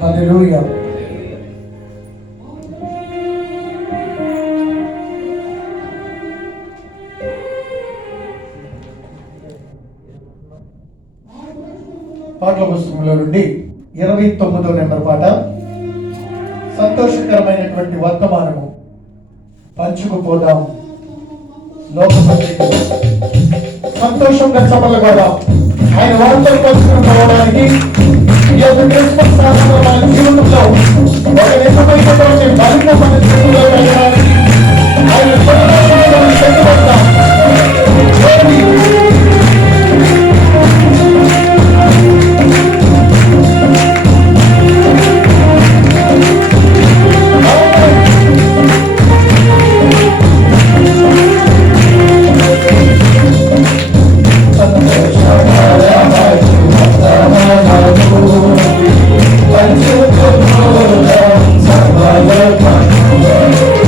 Hallelujah. పాటలు పుస్తకంలో నుండి 29వ నెంబర్ పాట సంతోషకరమైనటువంటి వర్తమానము పంచుకుపోదాం. లోకపత్రిక సంతోషంగా చమలగొదాం. ఆయన వార్తలు పంచుకుని పోవడానికి ఈ యొక్క క్రిస్మస్ సాధనలో మన జీవితంలో ఒక నిజమైనటువంటి బలిత పరిస్థితుల్లో వెళ్ళడానికి ఆయన సంతోషంగా చెప్పుకుంటాం. Let's go.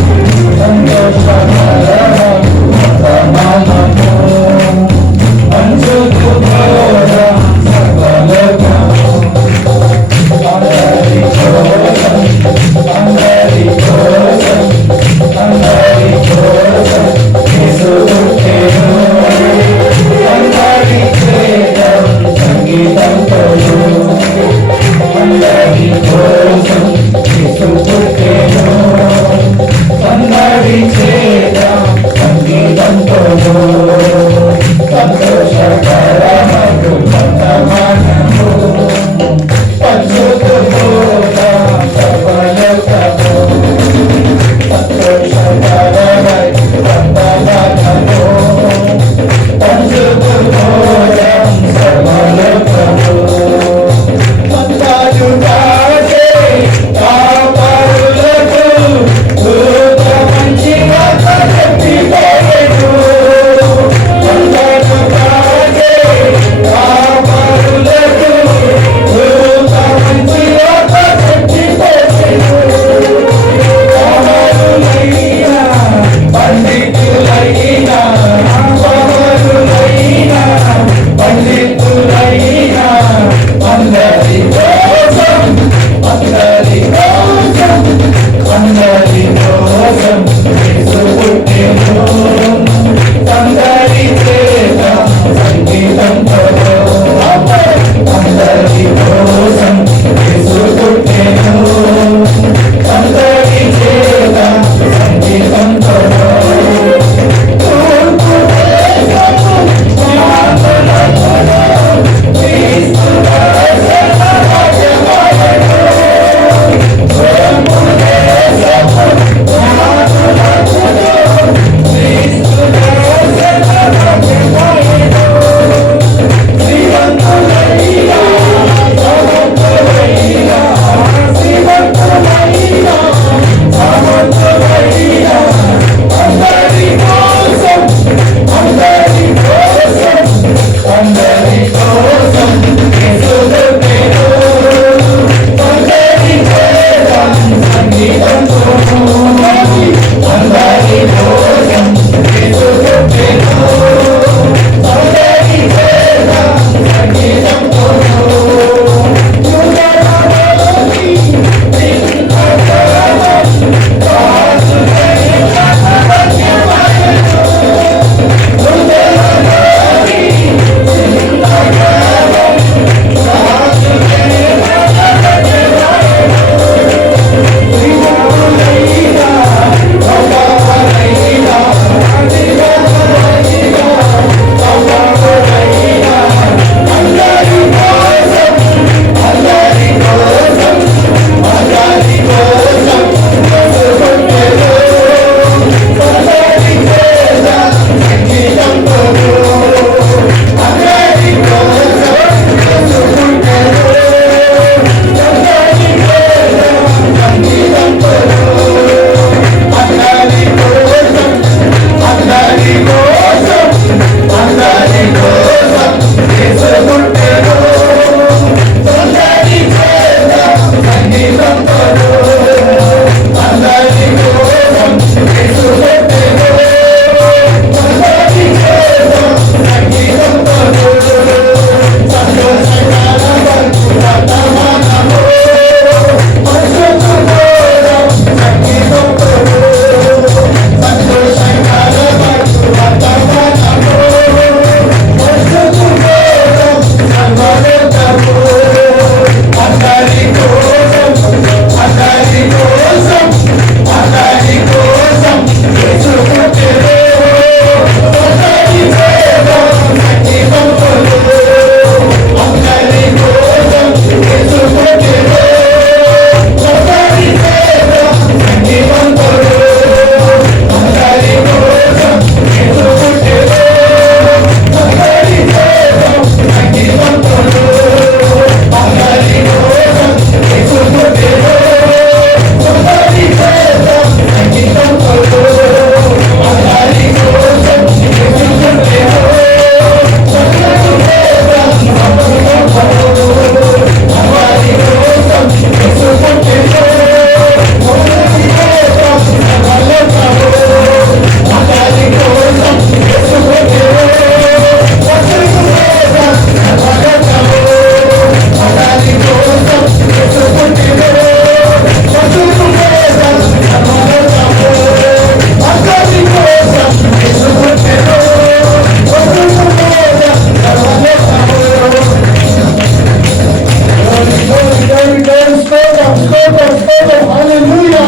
స్తోత్రం. హల్లెలూయా,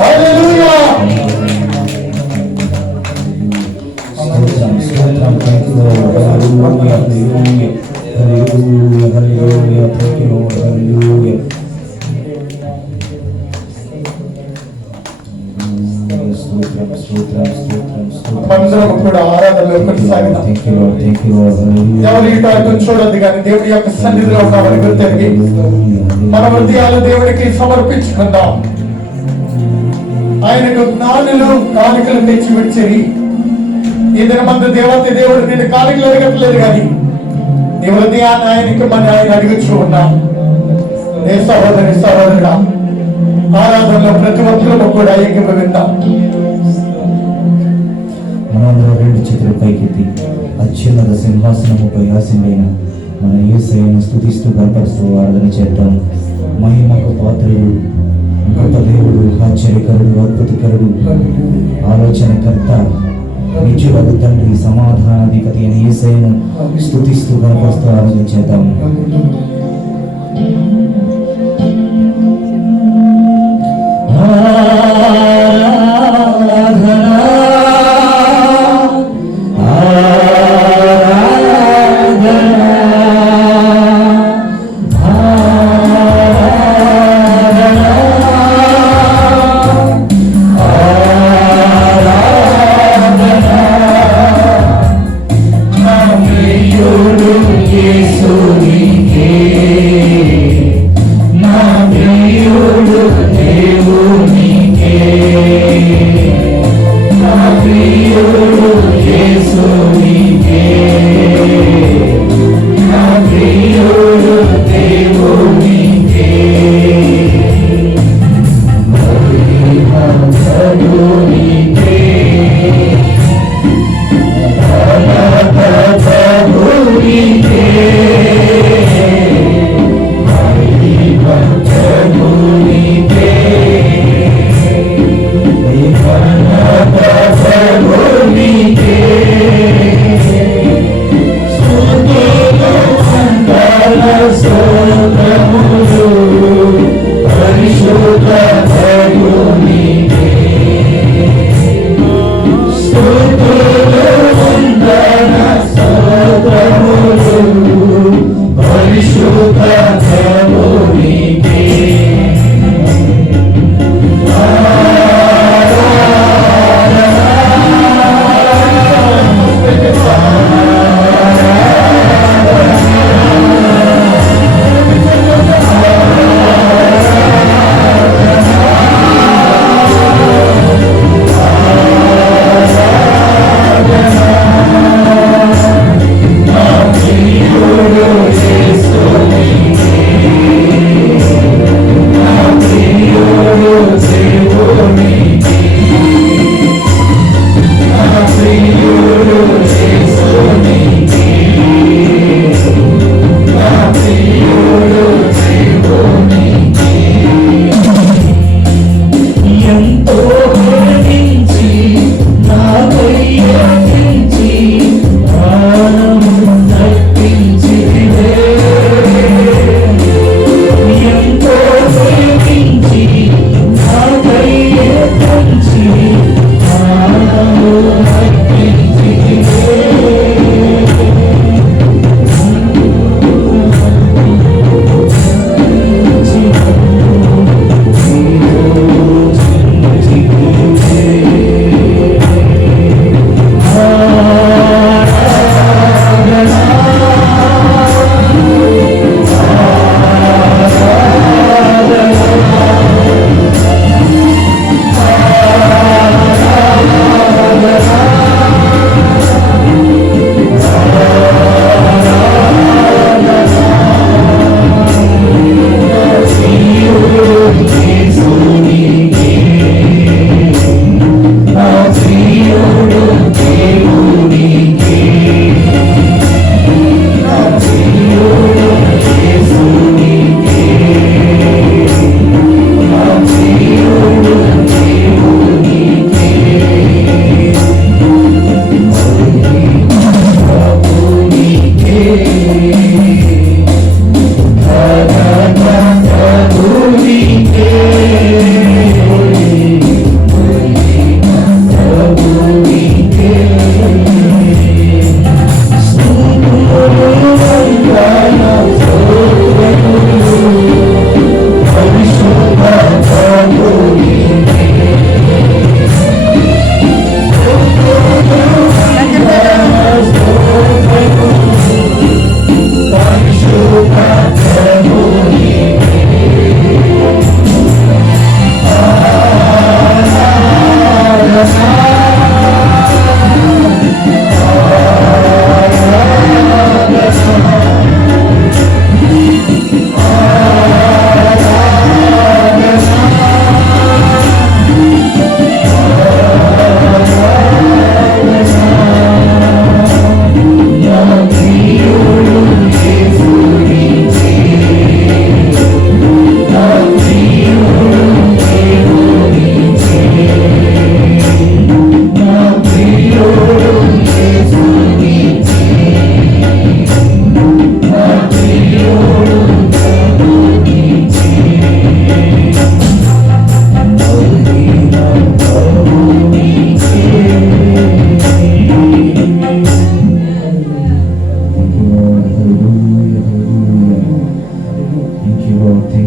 హల్లెలూయా. అందరం కూడా ఆరాధనలో కొనసాగుదాం. ఎవరి చూడద్దు కానీ దేవుడి యొక్క సన్నిధిలో ఉన్న వారికి తిరిగి మన హృదయాలు దేవుడికి సమర్పించుకుందాం. ఆయనకు జ్ఞానులు కానుకలు తెచ్చి విడిచేది. ఈ దినమందు దేవత దేవుడు నేను కానుకలు అడగట్లేదు కానీ నీ హృదయాన్ని ఆయనకి ఆయన అడుగుచూ ఉన్నాం. నీ సహోదరి సహోదరుడా, ఆరాధనలో ప్రతి ఒక్కరూ కూడా ఏకీభవిద్దాం. మనందరూ రెండు చేతుల పైకెత్తి అత్యున్నత సింహాసనముపై ఆసీనుడైన మన యేసయ్యను స్తుతిస్తూ గణపరుస్తూ ఆరాధన చేద్దాం. మహిమకు పాత్రుడు, గొప్ప దేవుడు, ఆశ్చర్యకరుడు, అద్భుతకరుడు, ఆలోచనకర్త, నిత్యుడగు తండ్రి, సమాధానాధిపతి అయిన యేసయ్యను స్తుతిస్తూ గణపరుస్తూ ఆరాధన చేద్దాం.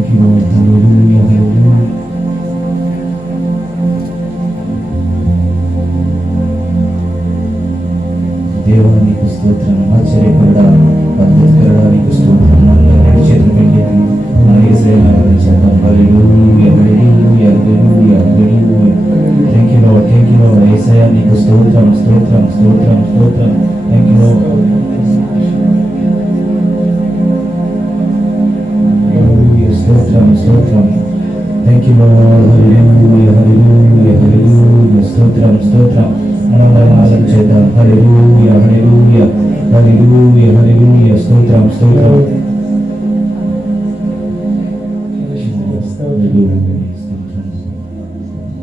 Thank you, Lord. Hallelujah, hallelujah. దేవా నీకు స్తోత్రం. ఆశ్చర్యకరుడా, అద్భుతకరుడా నీకు స్తోత్రం. మన రెండు చేతులు పెట్టి మన యేసయ్యను ఆరాధించేద్దాం. హల్లెలూయా, హల్లెలూయా, హల్లెలూయా, హల్లెలూయా. Thank you, Lord. Thank you, Lord. యేసయ్యా నీకు స్తోత్రం, స్తోత్రం, స్తోత్రం, స్తోత్రం. Thank you, Lord. Hallelujah, స్తోత్రం, స్తోత్రం. Thank you, Lord. Hallelujah, hallelujah, hallelujah. స్తోత్రం, స్తోత్రం. మనం ఆరాధించేద్దాం. హల్లెలూయా, హల్లెలూయా, హల్లెలూయా, హల్లెలూయా. స్తోత్రం, స్తోత్రం.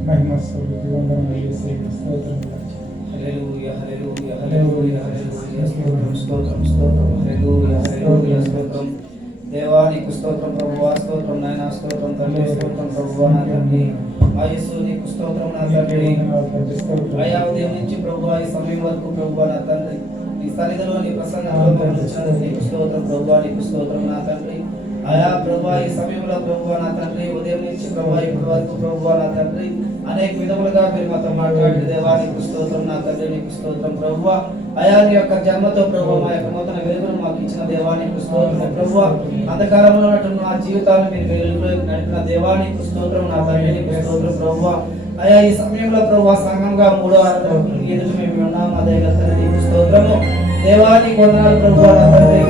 మహిమ స్వరూపి వందనములు యేసయ్య స్తోత్రములు. హల్లెలూయా, హల్లెలూయా, హల్లెలూయా, హల్లెలూయా. స్తోత్రం, స్తోత్రం, స్తోత్రం. హల్లెలూయా, హల్లెలూయా, స్తోత్రం. దేవా నీకు స్తోత్రం ప్రభువా, స్తోత్రం నాయనా, స్తోత్రం తండ్రి, స్తోత్రం ప్రభువా నా తండ్రి. ఆ యేసు నీకు స్తోత్రం నా తండ్రి. అయా ఉదయం నుంచి ప్రభువా ఈ సమయం వరకు ప్రభువా నా తండ్రి నీ సన్నిధిలో నీ ప్రసన్నతలో మమ్మల్ని ఉంచినందుకు నీకు స్తోత్రం ప్రభువా, నీకు స్తోత్రం నా తండ్రి. ఆయా ప్రభువా ఈ సమయంలో ప్రభువా నా తండ్రి ఉదయం నుంచి ప్రభువా ఇప్పటి వరకు ప్రభువా నా తండ్రి అనేక విధములుగా మీరు మాతో మాట్లాడిన దేవా నీకు స్తోత్రం నా తండ్రి, నీకు స్తోత్రం ప్రభువా. అయా నీ యొక్క జన్మతో ప్రభువా మా యొక్క నూతన వెలుగును మాకు ఇచ్చిన దేవా నీకు స్తోత్రం ప్రభువా. అంధకారంలో ఉన్నటువంటి నా జీవితాన్ని మీరు వెలుగులోకి నడిపిన దేవా నీకు స్తోత్రం నా తండ్రి, నీకు స్తోత్రం ప్రభువా. అయా ఈ సమయంలో ప్రభువా సంఘంగా మూడో ఆరాధన ఎదురు మేము ఉన్నాం అదే తండ్రి నీకు స్తోత్రము దేవా నీకు వందనాలు ప్రభువా నా తండ్రి.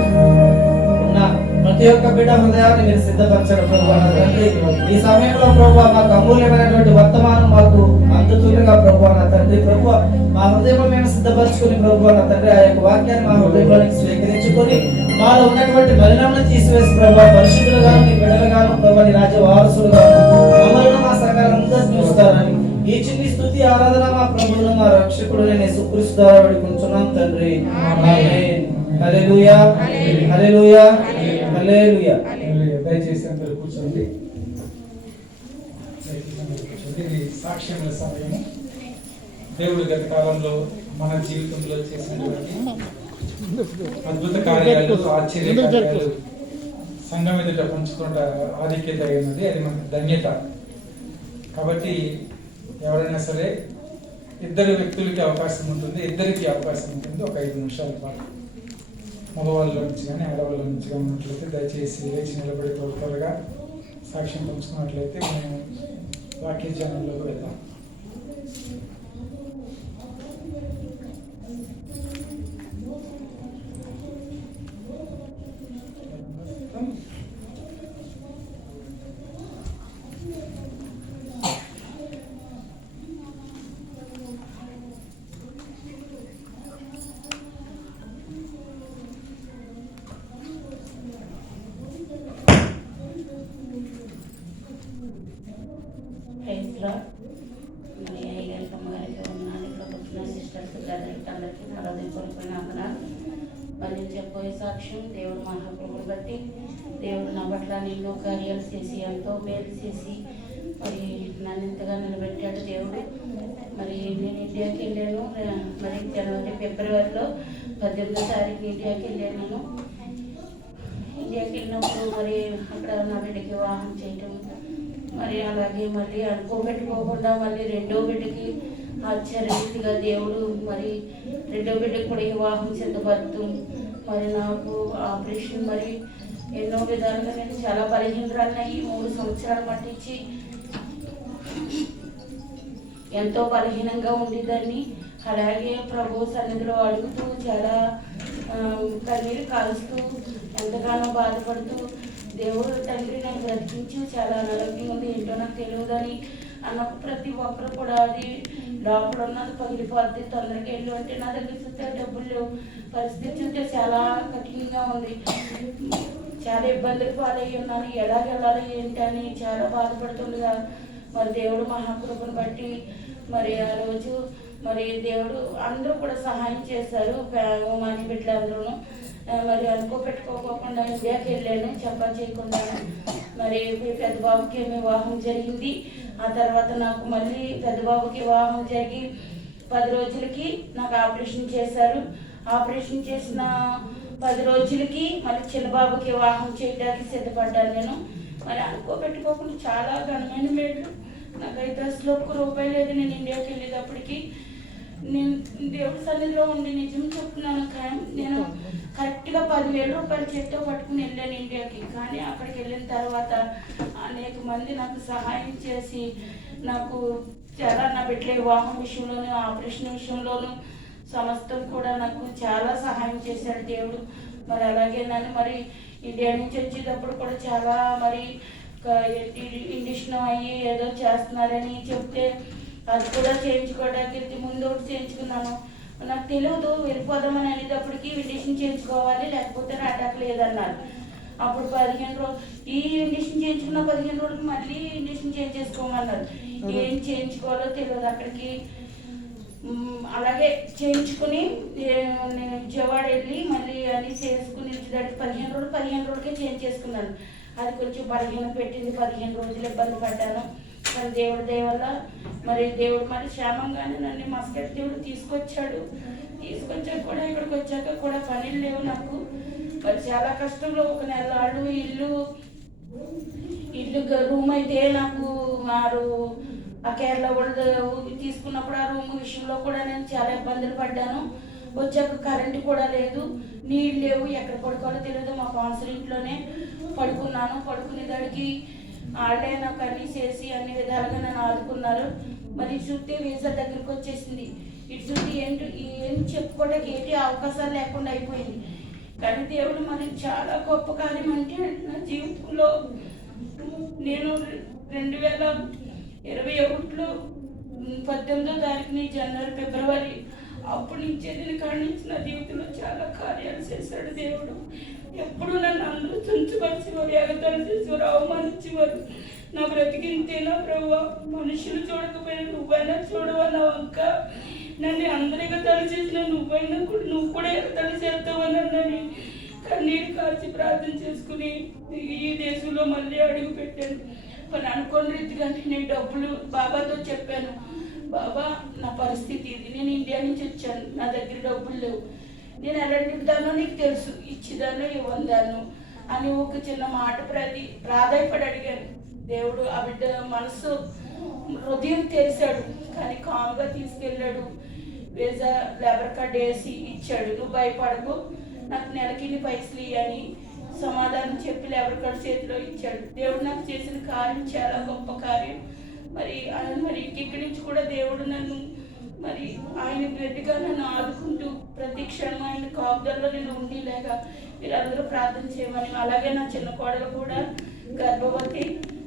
ప్రతి ఒక్క బిడ్డ హృదయాన్ని మీరు సిద్ధపరచడం ప్రభువా నా తండ్రి. ఈ సమయంలో ప్రభువా మాకు అమూల్యమైనటువంటి వర్తమానం మాకు అందుతుండగా ప్రభువా నా తండ్రి ప్రభువా మా హృదయంలో మేము సిద్ధపరచుకుని ప్రభువా నా తండ్రి ఆ యొక్క వాక్యాన్ని మా హృదయంలోనికి స్వీకరించుకొని మాలో ఉన్నటువంటి మలినాలను తీసివేసి ప్రభువా పరిశుద్ధులుగాను నీ బిడ్డలుగాను ప్రభువా నీ రాజ్య వారసులుగాను మమ్మల్ని మా సంఘాలంతా చూస్తారని ఈ చిన్ని స్తుతి ఆరాధన మా ప్రభువును మా రక్షకుడు యేసుక్రీస్తు ద్వారా వేడుకుంటున్నాం తండ్రి. ఆమేన్. హల్లెలూయా, హల్లెలూయా, హల్లెలూయా. దయచేసి అందరూ కూర్చోండి. ఇది సాక్ష్యముల సమయము. దేవుడు గత కాలంలో మన జీవితంలో చేసినటువంటి అద్భుత కార్యాలు, ఆశ్చర్య కార్యాలు సంఘం ఎదుట పంచుకుంటా ఆధిక్యత అయినది. అది మనకు ధన్యత. కాబట్టి ఎవరైనా సరే ఇద్దరు వ్యక్తులకి అవకాశం ఉంటుంది, ఇద్దరికి అవకాశం ఉంటుంది. ఒక 5 నిమిషాల పాటు మగవాళ్ళ నుంచి కానీ ఆడవాళ్ళ నుంచి కానీ ఉన్నట్లయితే దయచేసి లేచి నిలబడి త్వరగా సాక్ష్యం పంచుకున్నట్లయితే మేము వాక్య ఛానల్లోకి వెళ్దాం. మరి చెప్పబోయే సాక్ష్యం దేవుడు మహాప్రభుని బట్టి దేవుడు నా పట్ల ఎన్నో కార్యాలు చేసి ఎంతో మేలు చేసి మరి నన్ను ఇంతగా నిలబెట్టాడు దేవుడు. మరి నేను ఇండియాకి వెళ్ళాను. మరి ఫిబ్రవరిలో 18వ తారీఖు ఇండియాకి వెళ్ళాను. ఇండియాకి వెళ్ళినప్పుడు మరి అక్కడ నా బిడ్డకి వివాహం చేయటం, మరి అలాగే మళ్ళీ అనుకోబెట్టుకోకుండా మళ్ళీ రెండో బిడ్డకి ఆశ్చర్యరీతిగా దేవుడు మరి రెండో బిడ్డకి కూడా వివాహం సిద్ధపడుతూ మరి నాకు ఆపరేషన్ మరి ఎన్నో విధాలుగా నేను చాలా బలహీనరాలయ్యి 3 సంవత్సరాలు పట్టించి ఎంతో బలహీనంగా ఉండేదాన్ని. అలాగే ప్రభు సన్నిధిలో అడుగుతూ చాలా కన్నీరు కాలుస్తూ ఎంతగానో బాధపడుతూ దేవుడు తండ్రి నన్ను బ్రతికించి చాలా అనారోగ్యంగా ఉంది ఏంటో నాకు తెలియదని అన్నప్పుడు ప్రతి ఒక్కరు కూడా అది లోపల ఉన్నది పగిలిపోద్ది తొందరగా వెళ్ళు అంటే నా దగ్గర చూస్తే డబ్బులు లేవు. పరిస్థితి చూస్తే చాలా కఠినంగా ఉంది. చాలా ఇబ్బందులు పాలయ్యి ఉన్నాను. ఎలాగెళ్ళాలి ఏంటి అని చాలా బాధపడుతుండగా మరి దేవుడు మహాకృపను బట్టి మరి ఆ రోజు మరి దేవుడు అందరూ కూడా సహాయం చేశారు. ఉమాని బిడ్డలందరూ మరి పెట్టుకోకుండా ఇండియాకి వెళ్ళాను చెప్పా చేయకుండా. మరి పెద్ద బాబుకి వివాహం జరిగింది. ఆ తర్వాత నాకు మళ్ళీ పెద్ద బాబుకి వివాహం జరిగి 10 రోజులకి నాకు ఆపరేషన్ చేశారు. ఆపరేషన్ చేసిన 10 రోజులకి మళ్ళీ చిన్నబాబుకి వివాహం చేయడానికి సిద్ధపడ్డాను నేను. మరి అనుకోబెట్టుకోకుండా చాలా ఘనమైన మేలు. నాకైతే అసలు ₹1 లేదు. నేను ఇండియాకి వెళ్ళేటప్పటికి నేను దేవుడి సన్నిధిలో ఉండి నిజం చెప్తున్నాను. నేను కరెక్ట్గా ₹10,000 చేత్తో పట్టుకుని వెళ్ళాను ఇండియాకి. కానీ అక్కడికి వెళ్ళిన తర్వాత అనేక మంది నాకు సహాయం చేసి నాకు చాలా నా బిడ్డల వివాహం విషయంలోనూ ఆపరేషన్ విషయంలోనూ సమస్తం కూడా నాకు చాలా సహాయం చేశాడు దేవుడు. మరి అలాగే నన్ను మరి ఇండియా నుంచి వచ్చేటప్పుడు కూడా చాలా మరి ఇండిషన్ అయ్యి ఏదో చేస్తున్నారని చెప్తే అది కూడా చేయించుకోవడానికి ముందు ఒకటి చేయించుకున్నాను. నాకు తెలియదు వెళ్ళిపోదామని అనేటప్పటికి ఇండిషన్ చేయించుకోవాలి లేకపోతే రాటాక లేదన్నారు. అప్పుడు 15 రోజులు ఈ ఇండిషన్ చేయించుకున్న 15 రోజులకి మళ్ళీ ఇండిషన్ చేంజ్ చేసుకోమన్నారు. ఏం చేయించుకోవాలో తెలియదు. అక్కడికి అలాగే చేయించుకుని నేను విజయవాడ వెళ్ళి మళ్ళీ అన్నీ చేసుకుని 15 రోజులకే చేంజ్ చేసుకున్నాను. అది కొంచెం బలహీన పెట్టింది. 15 రోజులు ఇబ్బంది పడ్డాను. మరి దేవుడి దయ వల్ల మరి దేవుడు మరి క్షేమంగానే నన్ను మస్కట్ దేవుడు తీసుకొచ్చాక కూడా ఇక్కడికి వచ్చాక కూడా పనులు లేవు నాకు. మరి చాలా కష్టంలో 1 నెలలు ఇల్లు రూమ్ అయితే నాకు వారు ఆ కేరళ కూడా తీసుకున్నప్పుడు ఆ రూమ్ విషయంలో కూడా నేను చాలా ఇబ్బందులు పడ్డాను. వచ్చాక కరెంటు కూడా లేదు, నీళ్ళు లేవు, ఎక్కడ పడుకోవాలో తెలియదు. మా కౌన్సిల్ ఇంట్లోనే పడుకున్నాను. పడుకునేదానికి వాళ్ళే నాకు అన్నీ చేసి అన్ని విధాలుగా నన్ను ఆదుకున్నారు. మరి చూస్తే వీసా దగ్గరికి వచ్చేసింది. ఇటు చూస్తే ఏం చెప్పుకోవడానికి ఏంటి అవకాశాలు లేకుండా అయిపోయింది. కానీ దేవుడు మరి చాలా గొప్ప కార్యం అంటే నా జీవితంలో నేను 2021లో 18వ తారీఖుని జనవరి ఫిబ్రవరి అప్పటి నుంచే నేను కాడించి నా జీవితంలో చాలా కార్యాలు చేశాడు దేవుడు. ఎప్పుడు నన్ను అందరూ చుంచుపరిచేవారు, ఎగతాళి చేసేవారు, అవమానించేవారు. నా బ్రతికింతేనా ప్రభు, మనుషులు చూడకపోయినా నువ్వైనా చూడవా నా వంక, నన్ను అందరు ఎగతాళి చేసినా నువ్వు కూడా ఎగతాళి చేస్తావని నన్ను కన్నీరు కార్చి ప్రార్థన చేసుకుని ఈ దేశంలో మళ్ళీ అడుగు పెట్టాను. మరి అనుకోని రీతిగా నేను డబ్బులు బాబాతో చెప్పాను. బాబా నా పరిస్థితి ఇది, నేను ఇండియా నుంచి వచ్చాను, నా దగ్గర డబ్బులు లేవు, నేను ఎలాంటి దానో నీకు తెలుసు, ఇచ్చిదానో ఇవ్వదాను అని ఒక చిన్న మాట ప్రాధాయపడి అడిగాను. దేవుడు ఆ బిడ్డ మనసు హృదయం తెరిచాడు. కానీ కాముగా తీసుకెళ్ళాడు. వీసా లేబర్ కార్డ్ వేసి ఇచ్చాడు. నువ్వు భయపడకు, నాకు నెలకి పైసలు అని సమాధానం చెప్పి లేబర్ కార్డ్ చేతిలో ఇచ్చాడు. దేవుడు నాకు చేసిన కార్యం చాలా గొప్ప కార్యం. మరి ఇక్కడి నుంచి కూడా దేవుడు నన్ను మరి ఆయన గట్టిగా నన్ను ఆదుకుంటూ ప్రతి క్షణం ఆయన కాపుదల్లో నేను ఉండేలాగ మీరందరూ ప్రార్థన చేయమని. అలాగే నా చిన్న కోడలు కూడా గర్భవతి.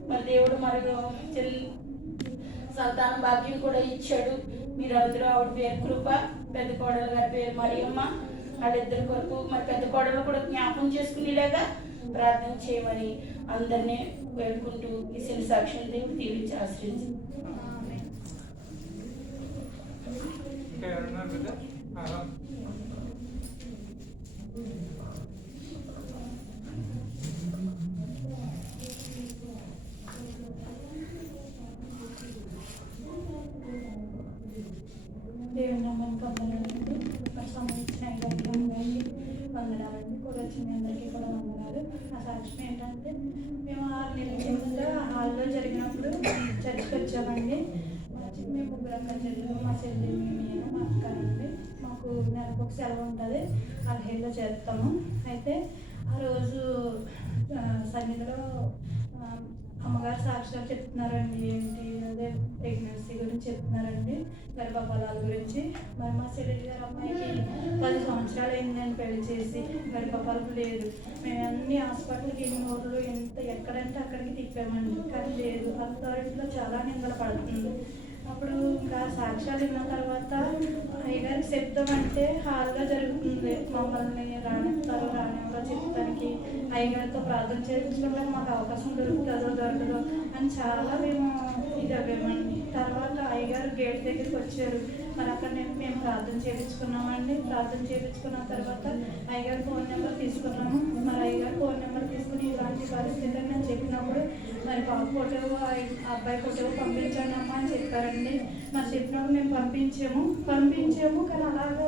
మరి దేవుడు మరి సంతాన భాగ్యం కూడా ఇచ్చాడు. మీరందరూ ఆవిడ పేరు కృప, పెద్ద కోడలు గారి పేరు మరియమ్మ. వాళ్ళిద్దరి కొరకు మరి పెద్ద కోడలు కూడా జ్ఞాపకం చేసుకునేలాగా ప్రార్థన చేయమని అందరినీ వేడుకుంటూ ఇచ్చిన సాక్ష్యం దేవుడు దీవించి ఆశ్రయించి. దేవుని నామానికి వందనాలండి. సంబంధించిన వందనాలండి. కూడా వచ్చిన అందరికీ కూడా వందనాలు. ఆ సాక్ష్యం ఏంటంటే మేము 6 నెలల కింద హాల్లో జరిగినప్పుడు చర్చికి వచ్చామండి. మేము ముగ్గురు అక్క చెల్లెలు, మా చెల్లి, నేను, మా అక్క అండి. మాకు నెలకు ఒక సెలవు ఉంటుంది, అర్హేల్లో చేస్తాము. అయితే ఆ రోజు సన్నిధిలో అమ్మగారు సాక్ష్యాలు చెప్తున్నారండి. ఏంటి అదే ప్రెగ్నెన్సీ గురించి చెప్తున్నారండి, గర్భఫలాల గురించి. మరి మా చెల్లెలి గారు అమ్మాయికి 10 సంవత్సరాలు అయిందని పెళ్లి చేసి గర్భఫలం లేదు. మేము అన్ని హాస్పిటల్కి ఎన్ని ఊర్లు ఎక్కడంటే అక్కడికి తిప్పామండి, కానీ లేదు. అథారిటీలో చాలా నిందలు పడుతుంది. అప్పుడు ఇంకా సాక్ష్యాలు విన్న తర్వాత అయ్యగారికి చెప్తామంటే హాల్గా జరుగుతుంది, మమ్మల్ని రానిస్తారు రానివ్వరో చెప్తానికి, అయ్యగారితో ప్రార్థన చేయించుకోవడానికి మాకు అవకాశం దొరకదో అని చాలా మేము ఇది అవ్వామండి. తర్వాత అయ్యగారు గేట్ దగ్గరికి వచ్చారు. మరి అక్కడ మేము ప్రార్థన చేయించుకున్నామండి. ప్రార్థన చేయించుకున్న తర్వాత అయ్యగారు ఫోన్ నెంబర్ తీసుకున్నాము. మరి అయ్యగారు ఫోన్ నెంబర్ తీసుకుని ఇలాంటి పరిస్థితి అని నేను చెప్పినప్పుడు మరి పాప ఫోటో అబ్బాయి ఫోటో పంపించండి అమ్మా అని చెప్పారండి. మరి చెప్పినప్పుడు మేము పంపించాము. కానీ అలాగా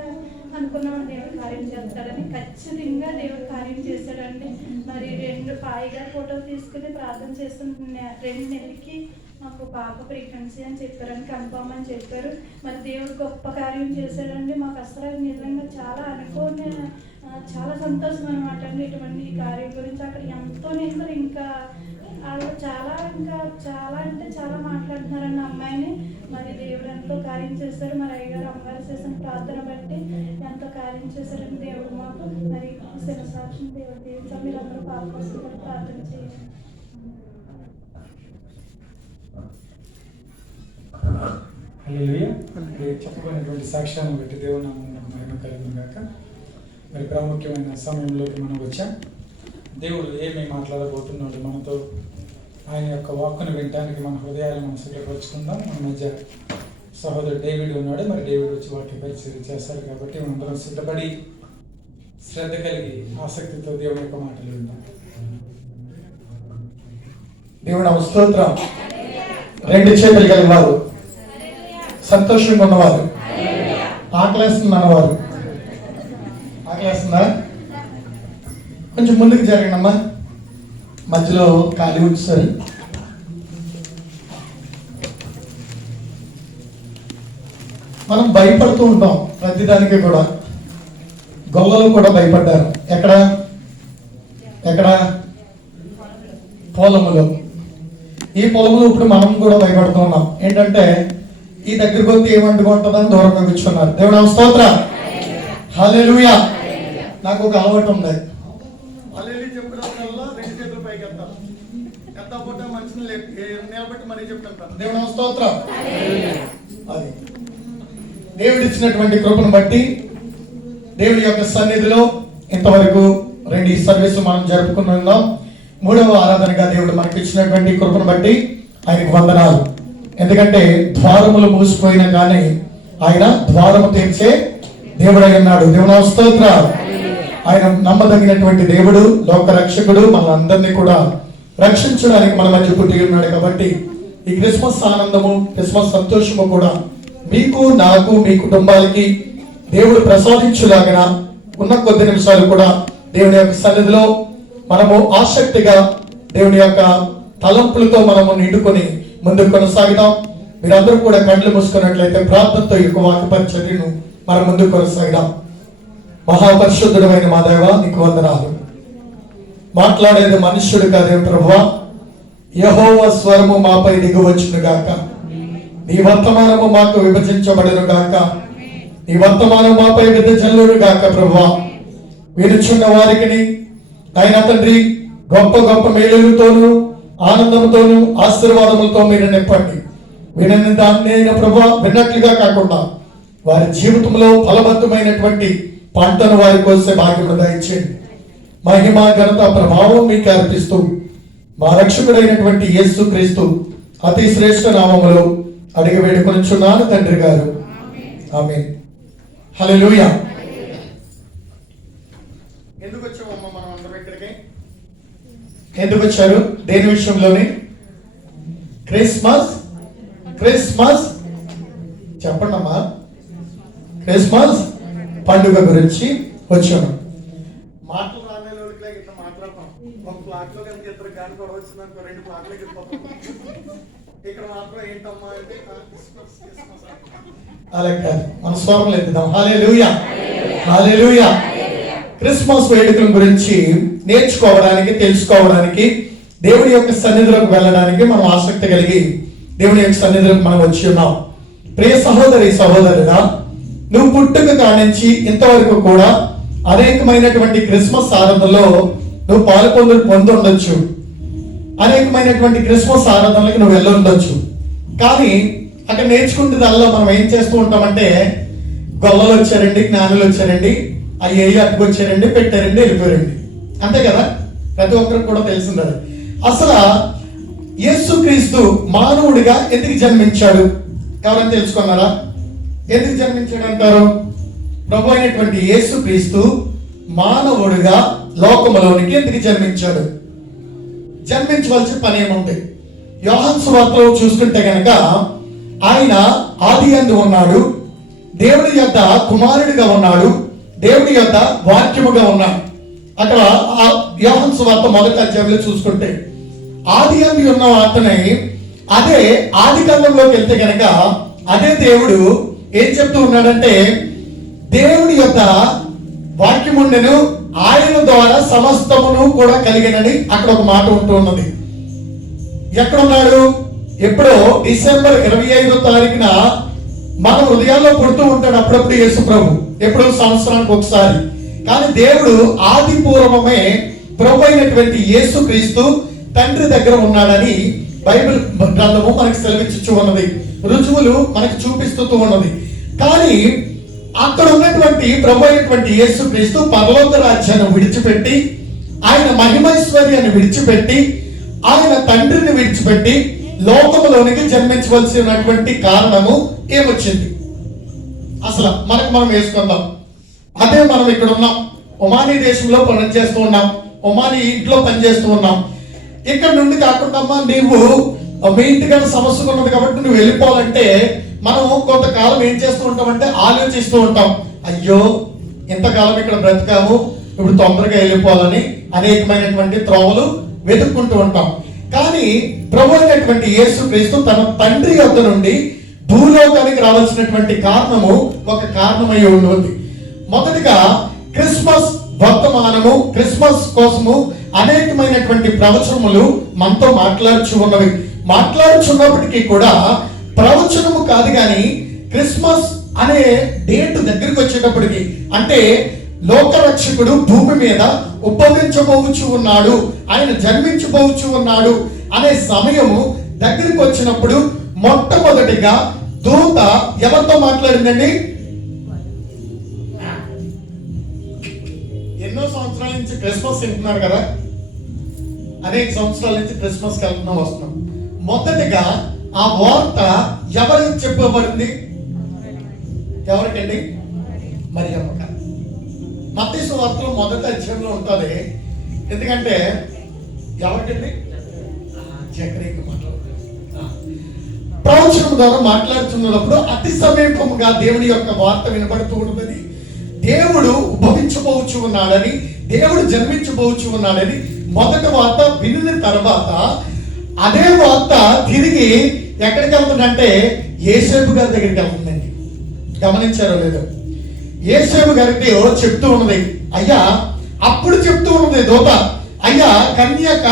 అనుకున్నాం దేవుడు కార్యం చేస్తాడని. ఖచ్చితంగా దేవుడు కార్యం చేశాడండి. మరి 2 పాయిగా ఫోటోలు తీసుకుని ప్రార్థన చేస్తున్న 2 నెలలకి మాకు పాప ప్రెగ్నెన్సీ అని చెప్పారని, కన్ఫర్మ్ అని చెప్పారు. మరి దేవుడు గొప్ప కార్యం చేశాడండి. మాకు అసలు నిజంగా చాలా అనుకోని చాలా సంతోషం అనమాట అండి. ఇటువంటి కార్యం గురించి అక్కడ ఎంతో నిందలు, ఇంకా వాళ్ళు చాలా అంటే చాలా మాట్లాడుతున్నారన్న అమ్మాయిని. మరి దేవుడు ఎంతో కార్యం చేశారు. మరి అయ్యగారు అమ్మగారు చేసిన ప్రార్థన బట్టి ఎంతో కార్యం చేశారని దేవుడు మాకు. మరి శిరసాక్షిని దేవుడు దీవించాలి. మీరు అందరూ పాప కోసం కూడా ప్రార్థన చేయండి. హల్లెలూయా. చెప్పబడినటువంటి సాక్ష్యాన్ని బట్టి దేవుని నామమునకు మహిమ కలుగును గాక. మరి ప్రాముఖ్యమైన సమయంలోకి మనం వచ్చాం. దేవుడు ఏమేమి మాట్లాడబోతున్నాడు మనతో, ఆయన యొక్క వాక్కును వినడానికి మన హృదయాలను మనం సిద్ధపరచుకుందాం. మన మధ్య సహోదరుడు డేవిడ్ ఉన్నాడు. మరి డేవిడ్ వచ్చి వాక్య పరిచయం చేస్తారు కాబట్టి మనందరం సిద్ధపడి శ్రద్ధ కలిగి ఆసక్తితో దేవుని యొక్క మాటలు విందాం. దేవుని స్తోత్రం. 2 చేతులు కలిగినవారు, సంతోషంగా ఉన్నవారు, ఆకలేస్తుంది అన్నవారు, ఆకలేస్తుందా? కొంచెం ముందుకు జరగండమ్మా. మధ్యలో ఖాళీ ఉంచుతారు. మనం భయపడుతూ ఉంటాం ప్రతిదానికి కూడా. గొల్లలు కూడా భయపడ్డారు. ఎక్కడ పొలములో. ఈ పొలంలో ఇప్పుడు మనం కూడా భయపడుతూ ఉన్నాం. ఏంటంటే ఈ దగ్గరికి వస్తే ఏమంటుకుంటుందని దూరంగా కూర్చున్నారు. దేవుని స్తోత్రం. హల్లెలూయా. నాకు ఒక అలవాటు ఉంది. హల్లెలూయా చెప్పినప్పుడల్లా 2 చేతులు పైకి ఎత్తాను. ఎత్తకపోతే మనిషిని నిలబెట్టి మరీ చెప్తుంటాను. దేవుని స్తోత్రం. అది దేవుడు ఇచ్చినటువంటి కృపను బట్టి దేవుడి యొక్క సన్నిధిలో ఇంతవరకు 2 సర్వీసు మనం జరుపుకున్నాం. 3వ ఆరాధనగా దేవుడు మనకి ఇచ్చినటువంటి కృపను బట్టి ఆయనకు వందనాలు. ఎందుకంటే ద్వారములు మూసిపోయినా కానీ ఆయన ద్వారము తెరిచే దేవుడై ఉన్నాడు. దేవుని స్తోత్రం. ఆయన నమ్మదగినటువంటి దేవుడు, లోక రక్షకుడు, మనందరినీ కూడా రక్షించడానికి మన మధ్య పుట్టి ఉన్నాడు. కాబట్టి ఈ క్రిస్మస్ ఆనందము, క్రిస్మస్ సంతోషము కూడా మీకు, నాకు, మీ కుటుంబాలకి దేవుడు ప్రసాదించులాగిన ఉన్న కొద్ది నిమిషాలు కూడా దేవుని యొక్క సన్నిధిలో మనము ఆసక్తిగా దేవుని యొక్క తలంపులతో మనము నిండుకొని ముందుకు కొనసాగుదాం. మీరందరూ కూడా కళ్ళు మూసుకున్నట్లయితే ప్రార్థనతో ఈ వాక్య పరిచర్యను మనం ముందుకు కొనసాగుదాం. మహాపరిశుద్ధుడమైన మా దేవా, నీకు వందనాలు. మాట్లాడేది మనుష్యుడు కాదే ప్రభువా. యెహోవా స్వరము మాపై దిగువచ్చును గాక. నీ వర్తమానము మాకు విభజించబడును గాక. నీ వర్తమానం మాపై విభజించబడును గాక ప్రభువా. వినుచున్న వారికి ఆయన తండ్రి గొప్ప గొప్ప మేలులతోనూ ఆనందంతోనూ ఆశీర్వాదములతో మీరు నింపండి. వినని దాన్ని ప్రభువా విన్నట్లుగా కాకుండా వారి జీవితంలో ఫలవంతమైనటువంటి పంటను వారి కోసే భాగ్యము దయచేయండి. మహిమ, ఘనత, ప్రభావం మీకు అర్పిస్తూ మా రక్షకుడైనటువంటి యేసుక్రీస్తు అతి శ్రేష్ఠ నామములో అడిగి వేడుకొనుచున్నాను తండ్రి గారు. ఆమేన్. హల్లెలూయా. ఎందుకు వచ్చామమ్మా మనం అందరం ఇక్కడికి? ఎందుకు వచ్చారు? దేని విషయంలోని? క్రిస్మస్ చెప్పండి అమ్మా. క్రిస్మస్ పండుగ గురించి వచ్చాము. మాటలు రాని వాళ్ళకి ఇట్లా మాట్లాడతాం. ఒక ప్లాట్ లో కనుక ఇద్దరు కానీ గొడవ వచ్చిందనుకో 2 ప్లాట్లకి వెళ్ళిపోతాం. ఇక్కడ మాత్రం ఏంటమ్మా అంటే అలా కాదు, మన స్వరం ఎత్తుదాం. హల్లెలూయా, హల్లెలూయా. క్రిస్మస్ వేడుకల గురించి నేర్చుకోవడానికి, తెలుసుకోవడానికి, దేవుడి యొక్క సన్నిధిలోకి వెళ్ళడానికి మనం ఆసక్తి కలిగి దేవుని యొక్క సన్నిధిలోకి మనం వచ్చి ఉన్నాం. ప్రియ సహోదరి, సహోదరుడా, నువ్వు పుట్టుక కానించి ఇంతవరకు కూడా అనేకమైనటువంటి క్రిస్మస్ ఆరాధనలో నువ్వు పొంది ఉండొచ్చు. అనేకమైనటువంటి క్రిస్మస్ ఆరాధనలకు నువ్వు వెళ్ళి ఉండొచ్చు. కానీ అక్కడ నేర్చుకుంటుందల్లా మనం ఏం చేస్తూ ఉంటామంటే, గొల్లలు వచ్చారండి, జ్ఞానులు వచ్చారండి, అయ్యి అట్టుకొచ్చారండి, పెట్టారండి, వెళ్ళిపోయారండి. అంతే కదా, ప్రతి ఒక్కరికి కూడా తెలిసింది అది. అసలు యేసుక్రీస్తు మానవుడిగా ఎందుకు జన్మించాడు? ఎవరైనా తెలుసుకున్నారా? ఎందుకు జన్మించాడు అంటారు? ప్రభు అయినటువంటి యేసుక్రీస్తు మానవుడిగా లోకములోనికి ఎందుకు జన్మించాడు? జన్మించవలసిన పని ఏముంది? యోహాను సువార్తలో చూసుకుంటే కనుక ఆయన ఆది యందు ఉన్నాడు, దేవుని యొక్క కుమారుడిగా ఉన్నాడు, దేవుని యొక్క వాక్యముగా ఉన్నాడు. అక్కడ ఆ యోహాను సువార్త 1వ అధ్యాయంలో చూసుకుంటే ఆది అందు ఉన్న అతనే, అదే ఆది కాండంలోకి వెళ్తే గనక అదే దేవుడు ఏం చెప్తూ ఉన్నాడంటే, దేవుని యొక్క వాక్యముండెను, ఆయన ద్వారా సమస్తమును కూడా కలిగినని అక్కడ ఒక మాట ఉంటూ ఉన్నది. ఎక్కడున్నాడు? ఎప్పుడో డిసెంబర్ 25వ తారీఖున మన హృదయాల్లో పుడుతూ ఉంటాడు అప్పుడప్పుడు యేసు ప్రభు, ఎప్పుడు సంవత్సరానికి ఒకసారి. కానీ దేవుడు ఆది పూర్వమే ప్రభు అయినటువంటి యేసు క్రీస్తు తండ్రి దగ్గర ఉన్నాడని బైబిల్ గ్రంథము మనకి సెలవిచ్చు ఉన్నది, రుజువులు మనకి చూపిస్తూ ఉన్నది. కానీ అక్కడ ఉన్నటువంటి ప్రభు అయినటువంటి యేసు క్రీస్తు పరలోక రాజ్యాన్ని విడిచిపెట్టి, ఆయన మహిమైశ్వర్యాన్ని విడిచిపెట్టి, ఆయన తండ్రిని విడిచిపెట్టి లోకములోనికి జన్మించవలసినటువంటి కారణము ఏమొచ్చింది? అసలు మనం వేసుకుందాం. అదే మనం ఇక్కడ ఉన్నాం, ఒమానీ దేశంలో పని చేస్తూ ఉన్నాం, ఒమానీ ఇంట్లో పనిచేస్తూ ఉన్నాం. ఇక్కడ నుండి కాకుండా నీవు మీ ఇంటికన్నా సమస్య ఉన్నది కాబట్టి నువ్వు వెళ్ళిపోవాలంటే మనం కొంతకాలం ఏం చేస్తూ ఉంటామంటే ఆలోచిస్తూ ఉంటాం, అయ్యో ఎంతకాలం ఇక్కడ బ్రతికాము, ఇప్పుడు తొందరగా వెళ్ళిపోవాలని అనేకమైనటువంటి త్రోవలు వెతుక్కుంటూ ఉంటాం. కానీ ప్రభు అయినటువంటి యేసు క్రీస్తు తన తండ్రి యొద్ద నుండి భూలోకానికి రావాల్సినటువంటి కారణము ఒక కారణమై ఉంది. మొదటిగా క్రిస్మస్ వర్తమానము, క్రిస్మస్ కోసము అనేకమైనటువంటి ప్రవచనములు మనతో మాట్లాడుచున్నప్పటికీ కూడా ప్రవచనము కాదు, కానీ క్రిస్మస్ అనే డేట్ దగ్గరికి వచ్చేటప్పటికి, అంటే లోకరక్షకుడు భూమి మీద ఉద్భవించబోవచ్చు ఉన్నాడు, ఆయన జన్మించబోవచ్చు ఉన్నాడు అనే సమయము దగ్గరికి వచ్చినప్పుడు మొట్టమొదటిగా దూత ఎవరితో మాట్లాడిందండి? ఎన్నో సంవత్సరాల నుంచి క్రిస్మస్ వింటున్నారు కదా, అనేక సంవత్సరాల నుంచి క్రిస్మస్ వెళ్తున్నాం వస్తున్నాం. మొదటిగా ఆ వార్త ఎవరికి చెప్పబడింది? ఎవరికండి? మరియమ్మక. మత్తయి సువార్తలో 1వ అధ్యాయంలో ఉంటుంది. ఎందుకంటే ఎవరికండి? జకరీకి ప్రవచనం ద్వారా మాట్లాడుతున్నప్పుడు అతి సమీపముగా దేవుని యొక్క వార్త వినబడుతూ ఉన్నది. దేవుడు ఉద్భవించబోవచ్చు ఉన్నాడని, దేవుడు జన్మించబోవచ్చు ఉన్నాడని మొదటి వార్త వినిన తర్వాత అదే వార్త తిరిగి ఎక్కడికి వెళ్తుందంటే యేసేపు గారి దగ్గరికి వెళ్తుందండి. గమనించారో లేదో? యేసేపు గారికి చెప్తూ ఉన్నది, అయ్యా అప్పుడు చెప్తూ ఉన్నది దూత, అయ్యా కన్యక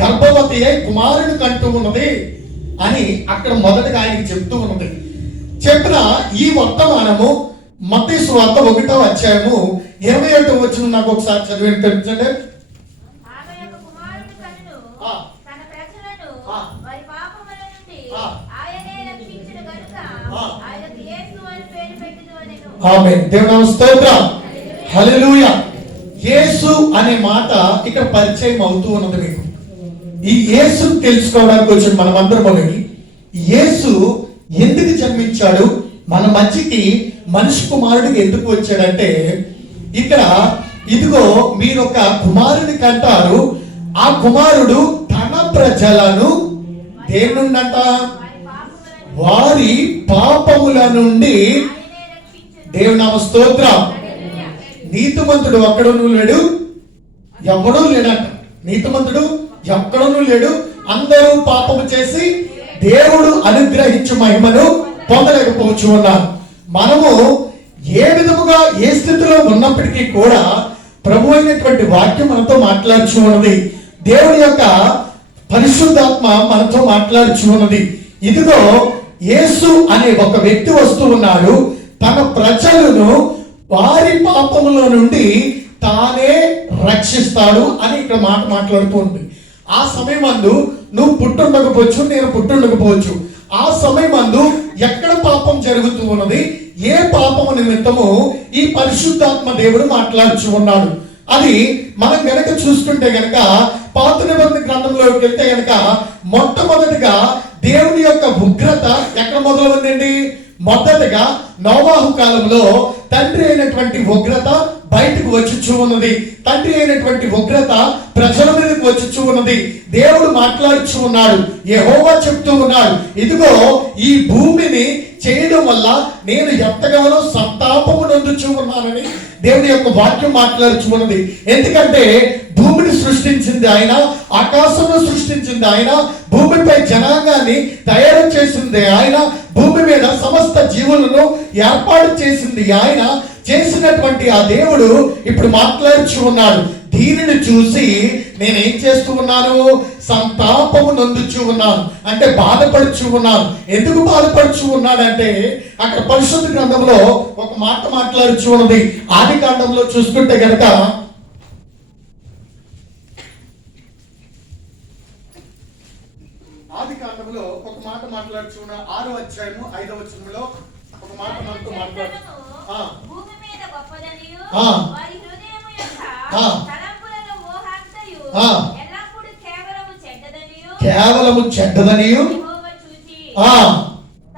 గర్భవతి అయి కుమారుని కంటూ ఉన్నది అని అక్కడ మొదటగా ఆయనకి చెప్తూ ఉన్నది. చెప్పిన ఈ వర్తమానము మత్తయి సువార్త 1వ అధ్యాయము 27వ వచనం నాకు ఒకసారి చదివి వినిపించండి. ఆమేన్. దేవుని స్తోత్రం, హల్లెలూయా. యేసు అనే మాట ఇక్కడ పరిచయం అవుతూ ఉన్నది మీకు. ఈ యేసు తెలుసుకోవడానికి వచ్చిన మనమందరం యేసు ఎందుకు జన్మించాడు, మన మధ్యకి మనిషి కుమారుడికి ఎందుకు వచ్చాడంటే, ఇక్కడ ఇదిగో మీరు ఒక కుమారుని కంటారు, ఆ కుమారుడు తన ప్రజలను దేని నుండంట? వారి పాపముల నుండి. దేవుని స్తోత్రం. నీతిమంతుడు ఒక్కడును లేడు, ఎవడూ లేడంట. నీతిమంతుడు ఎక్కడనూ లేడు, అందరూ పాపము చేసి దేవుడు అనుగ్రహించు మహిమను పొందలేకపోవచ్చు ఉన్నారు. మనము ఏ విధముగా ఏ స్థితిలో ఉన్నప్పటికీ కూడా ప్రభు అయినటువంటి వాక్యం మనతో మాట్లాడుచు ఉన్నది. దేవుడి యొక్క పరిశుద్ధాత్మ మనతో మాట్లాడుచు ఉన్నది. ఇదిగో యేసు అనే ఒక వ్యక్తి వస్తూ ఉన్నాడు, తన ప్రజలను వారి పాపముల నుండి తానే రక్షిస్తాడు అని ఇక్కడ మాట మాట్లాడుతూ ఉంది. ఆ సమయం అందు నువ్వు పుట్టుండకపోవచ్చు, నేను పుట్టుండకపోవచ్చు. ఆ సమయం అందు ఎక్కడ పాపం జరుగుతూ ఉన్నది, ఏ పాపము నిమిత్తము ఈ పరిశుద్ధాత్మ దేవుడు మాట్లాడుచు ఉన్నాడు. అది మనం గనక చూస్తుంటే గనక పాత నిబంధన గ్రంథంలోకి వెళ్తే గనక మొట్టమొదటిగా దేవుని యొక్క ఉగ్రత ఎక్కడ మొదలవుందండి? మొదటగా నోవాహు కాలంలో తండ్రి అయినటువంటి ఉగ్రత బయటకు వచ్చుచూ ఉన్నది. తండ్రి అయినటువంటి ఉగ్రత ప్రజల మీదకి వచ్చుచూ ఉన్నది. దేవుడు మాట్లాడుచూ ఉన్నాడు, యెహోవా చెప్తూ ఉన్నాడు, ఇదిగో ఈ భూమిని చేయడం వల్ల నేను ఎంతగానో సంతాపము నొందుచూ ఉన్నానని దేవుని యొక్క వాక్యం మాట్లాడుచు ఉన్నది. ఎందుకంటే భూమిని సృష్టించింది ఆయన, ఆకాశంను సృష్టించింది ఆయన, భూమిపై జనాంగాన్ని తయారు చేసింది ఆయన, భూమి మీద సమస్త జీవులను ఏర్పాటు చేసింది ఆయన. చేసినటువంటి ఆ దేవుడు ఇప్పుడు మాట్లాడుచు ఉన్నాడు. దీనిని చూసి నేనేం చేస్తూ ఉన్నాను? సంతాపము నొందుచూ ఉన్నాను, అంటే బాధపడుచు ఉన్నాను. ఎందుకు బాధపడుచు ఉన్నాడంటే అక్కడ పరిశుద్ధ గ్రంథంలో ఒక మాట మాట్లాడుచు ఉన్నది. ఆది కాండంలో చూసుకుంటే గనక ఆది కాండంలో ఒక మాట మాట్లాడుచు ఉన్న 6వ అధ్యాయము 5వ వచనంలో ఒక మాట మనతో మాట్లాడు. భూమి మీద గొప్పదనియు ఆ. వారి హృదయము యొక్క ఆ. తలంపులలో ఊహాంతయు ఆ. ఎల్లప్పుడూ కేవలము చెడ్డదనియు కేవలము చెడ్డదనియు యెహోవా చూచి ఆ.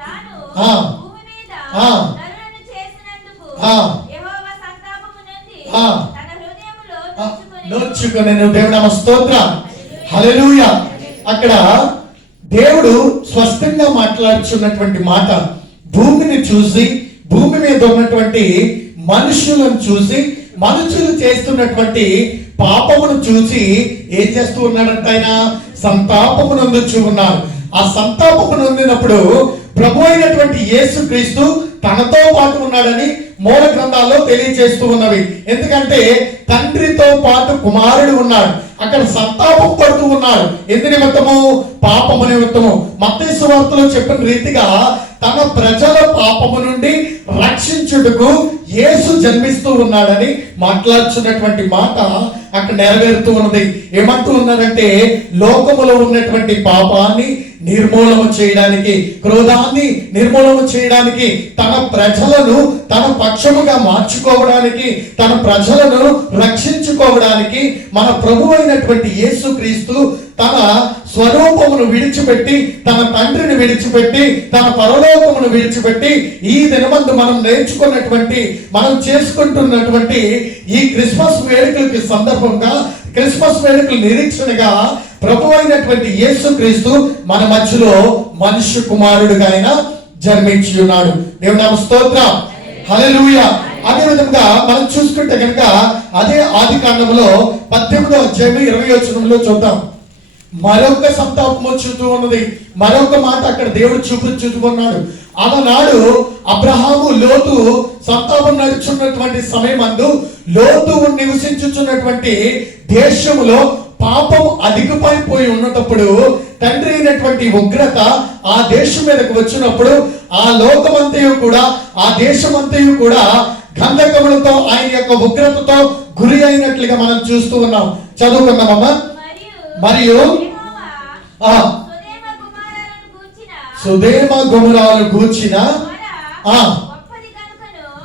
తాను ఆ. భూమి మీద ఆ. నరులను చేసినందుకు ఆ. యెహోవా సంతాపము నొంది ఆ. తన హృదయములో నోచుకొనెను. దేవుని నామ స్తోత్రం. హల్లెలూయా. అక్కడ దేవుడు స్పష్టంగా మాట్లాడుచున్నటువంటి మాట, భూమిని చూసి, భూమి మీద ఉన్నటువంటి మనుషులను చూసి, మనుషులు చేస్తున్నటువంటి పాపమును చూసి ఏం చేస్తూ ఉన్నాడంట? ఆయన సంతాపము నొందుచూ ఉన్నాడు. ఆ సంతాపము నొందినప్పుడు ప్రభు అయినటువంటి యేసుక్రీస్తు తనతో పాటు ఉన్నాడని మూల గ్రంథాల్లో తెలియజేస్తూ ఉన్నవి. ఎందుకంటే తండ్రితో పాటు కుమారుడు ఉన్నాడు. అక్కడ సంతాపం పడుతూ ఉన్నాడు. ఎందు నిమిత్తము? పాపము నిమిత్తము. మత్తయి సువార్తలో చెప్పిన రీతిగా తన ప్రజల పాపము నుండి రక్షించుటకు యేసు జన్మిస్తూ ఉన్నాడని మాట్లాడుచున్నటువంటి మాట అక్కడ నెరవేరుతూ ఉన్నది. ఏమంటూ ఉన్నారంటే లోకములో ఉన్నటువంటి పాపాన్ని నిర్మూలన చేయడానికి, క్రోధాన్ని నిర్మూలన చేయడానికి, తన ప్రజలను తన పక్షముగా మార్చుకోవడానికి, తన ప్రజలను రక్షించుకోవడానికి మన ప్రభు అయినటువంటి యేసుక్రీస్తు తన స్వరూపమును విడిచిపెట్టి, తన తండ్రిని విడిచిపెట్టి, తన పరలోకమును విడిచిపెట్టి ఈ దినమందు మనం నేర్చుకున్నటువంటి, మనం చేసుకుంటున్నటువంటి ఈ క్రిస్మస్ వేడుకలకి సందర్భంగా, క్రిస్మస్ వేడుకల నిరీక్షణగా ప్రభు అయినటువంటి యేసుక్రీస్తు మన మధ్యలో మనుష్య కుమారుడుగా ఆయన జన్మించి ఉన్నాడు. దేవుని నామ స్తోత్రం. హల్లెలూయా. అదే విధంగా మనం చూసుకుంటే కనుక అదే ఆది కాండంలో 18వ అధ్యాయం 20వ వచనంలో చూద్దాం. మరొక సంతాపం వచ్చుతూ ఉన్నది. మరొక మాట అక్కడ దేవుడు చూపుచున్నాడు. ఆనాడు అబ్రహాము లోతు సంతాపం నడుచున్నటువంటి సమయమందు లోతు నివసించుచున్నటువంటి దేశములో పాపం అధికమైపోయి ఉన్నప్పుడు తండ్రి అయినటువంటి ఉగ్రత ఆ దేశం మీదకు వచ్చినప్పుడు ఆ లోకమంతయు కూడా, ఆ దేశమంతయు కూడా గంధకములతో ఆయన యొక్క ఉగ్రతతో గురి అయినట్లుగా మనం చూస్తూ ఉన్నాం. చదువుకున్నామమ్మా. మరియు సుధేమ గుమరాలను గూర్చిన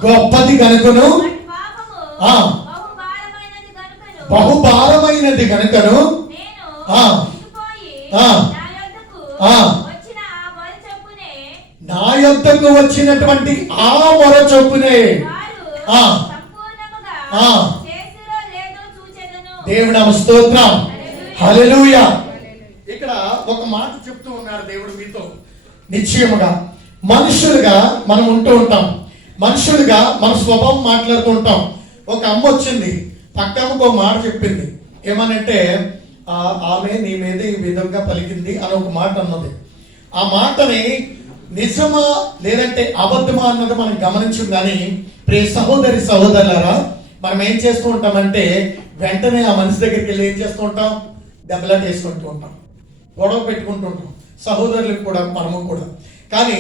గొప్పది గనుకను, బహుభారమైనది గనుకను నా యొద్దకు వచ్చినటువంటి ఆ మొర చొప్పునే దేవుని నామ స్తోత్రం. హల్లెలూయా. ఇక్కడ ఒక మాట చెప్తూ ఉన్నాడు దేవుడు మీతో. నిశ్చయముగా మనుషులుగా మనం ఉంటూ ఉంటాం, మనుషులుగా మన స్వభావం మాట్లాడుతూ ఉంటాం. ఒక అమ్మ వచ్చింది, పక్కమ్మకు ఒక మాట చెప్పింది. ఏమనంటే ఆమె నీ మీద ఈ విధంగా పలికింది అని ఒక మాట అన్నది. ఆ మాటని నిజమా లేదంటే అబద్ధమా అన్నది మనం గమనించం. కానీ ప్రియ సహోదరి సహోదరులారా, మనం ఏం చేస్తూ ఉంటామంటే వెంటనే ఆ మనిషి దగ్గరికి వెళ్ళి ఏం చేస్తూ ఉంటాం? దెబ్బలాట వేసుకుంటూ ఉంటాం, గొడవ పెట్టుకుంటూ ఉంటాం, సహోదరులకు కూడా, మనము కూడా. కానీ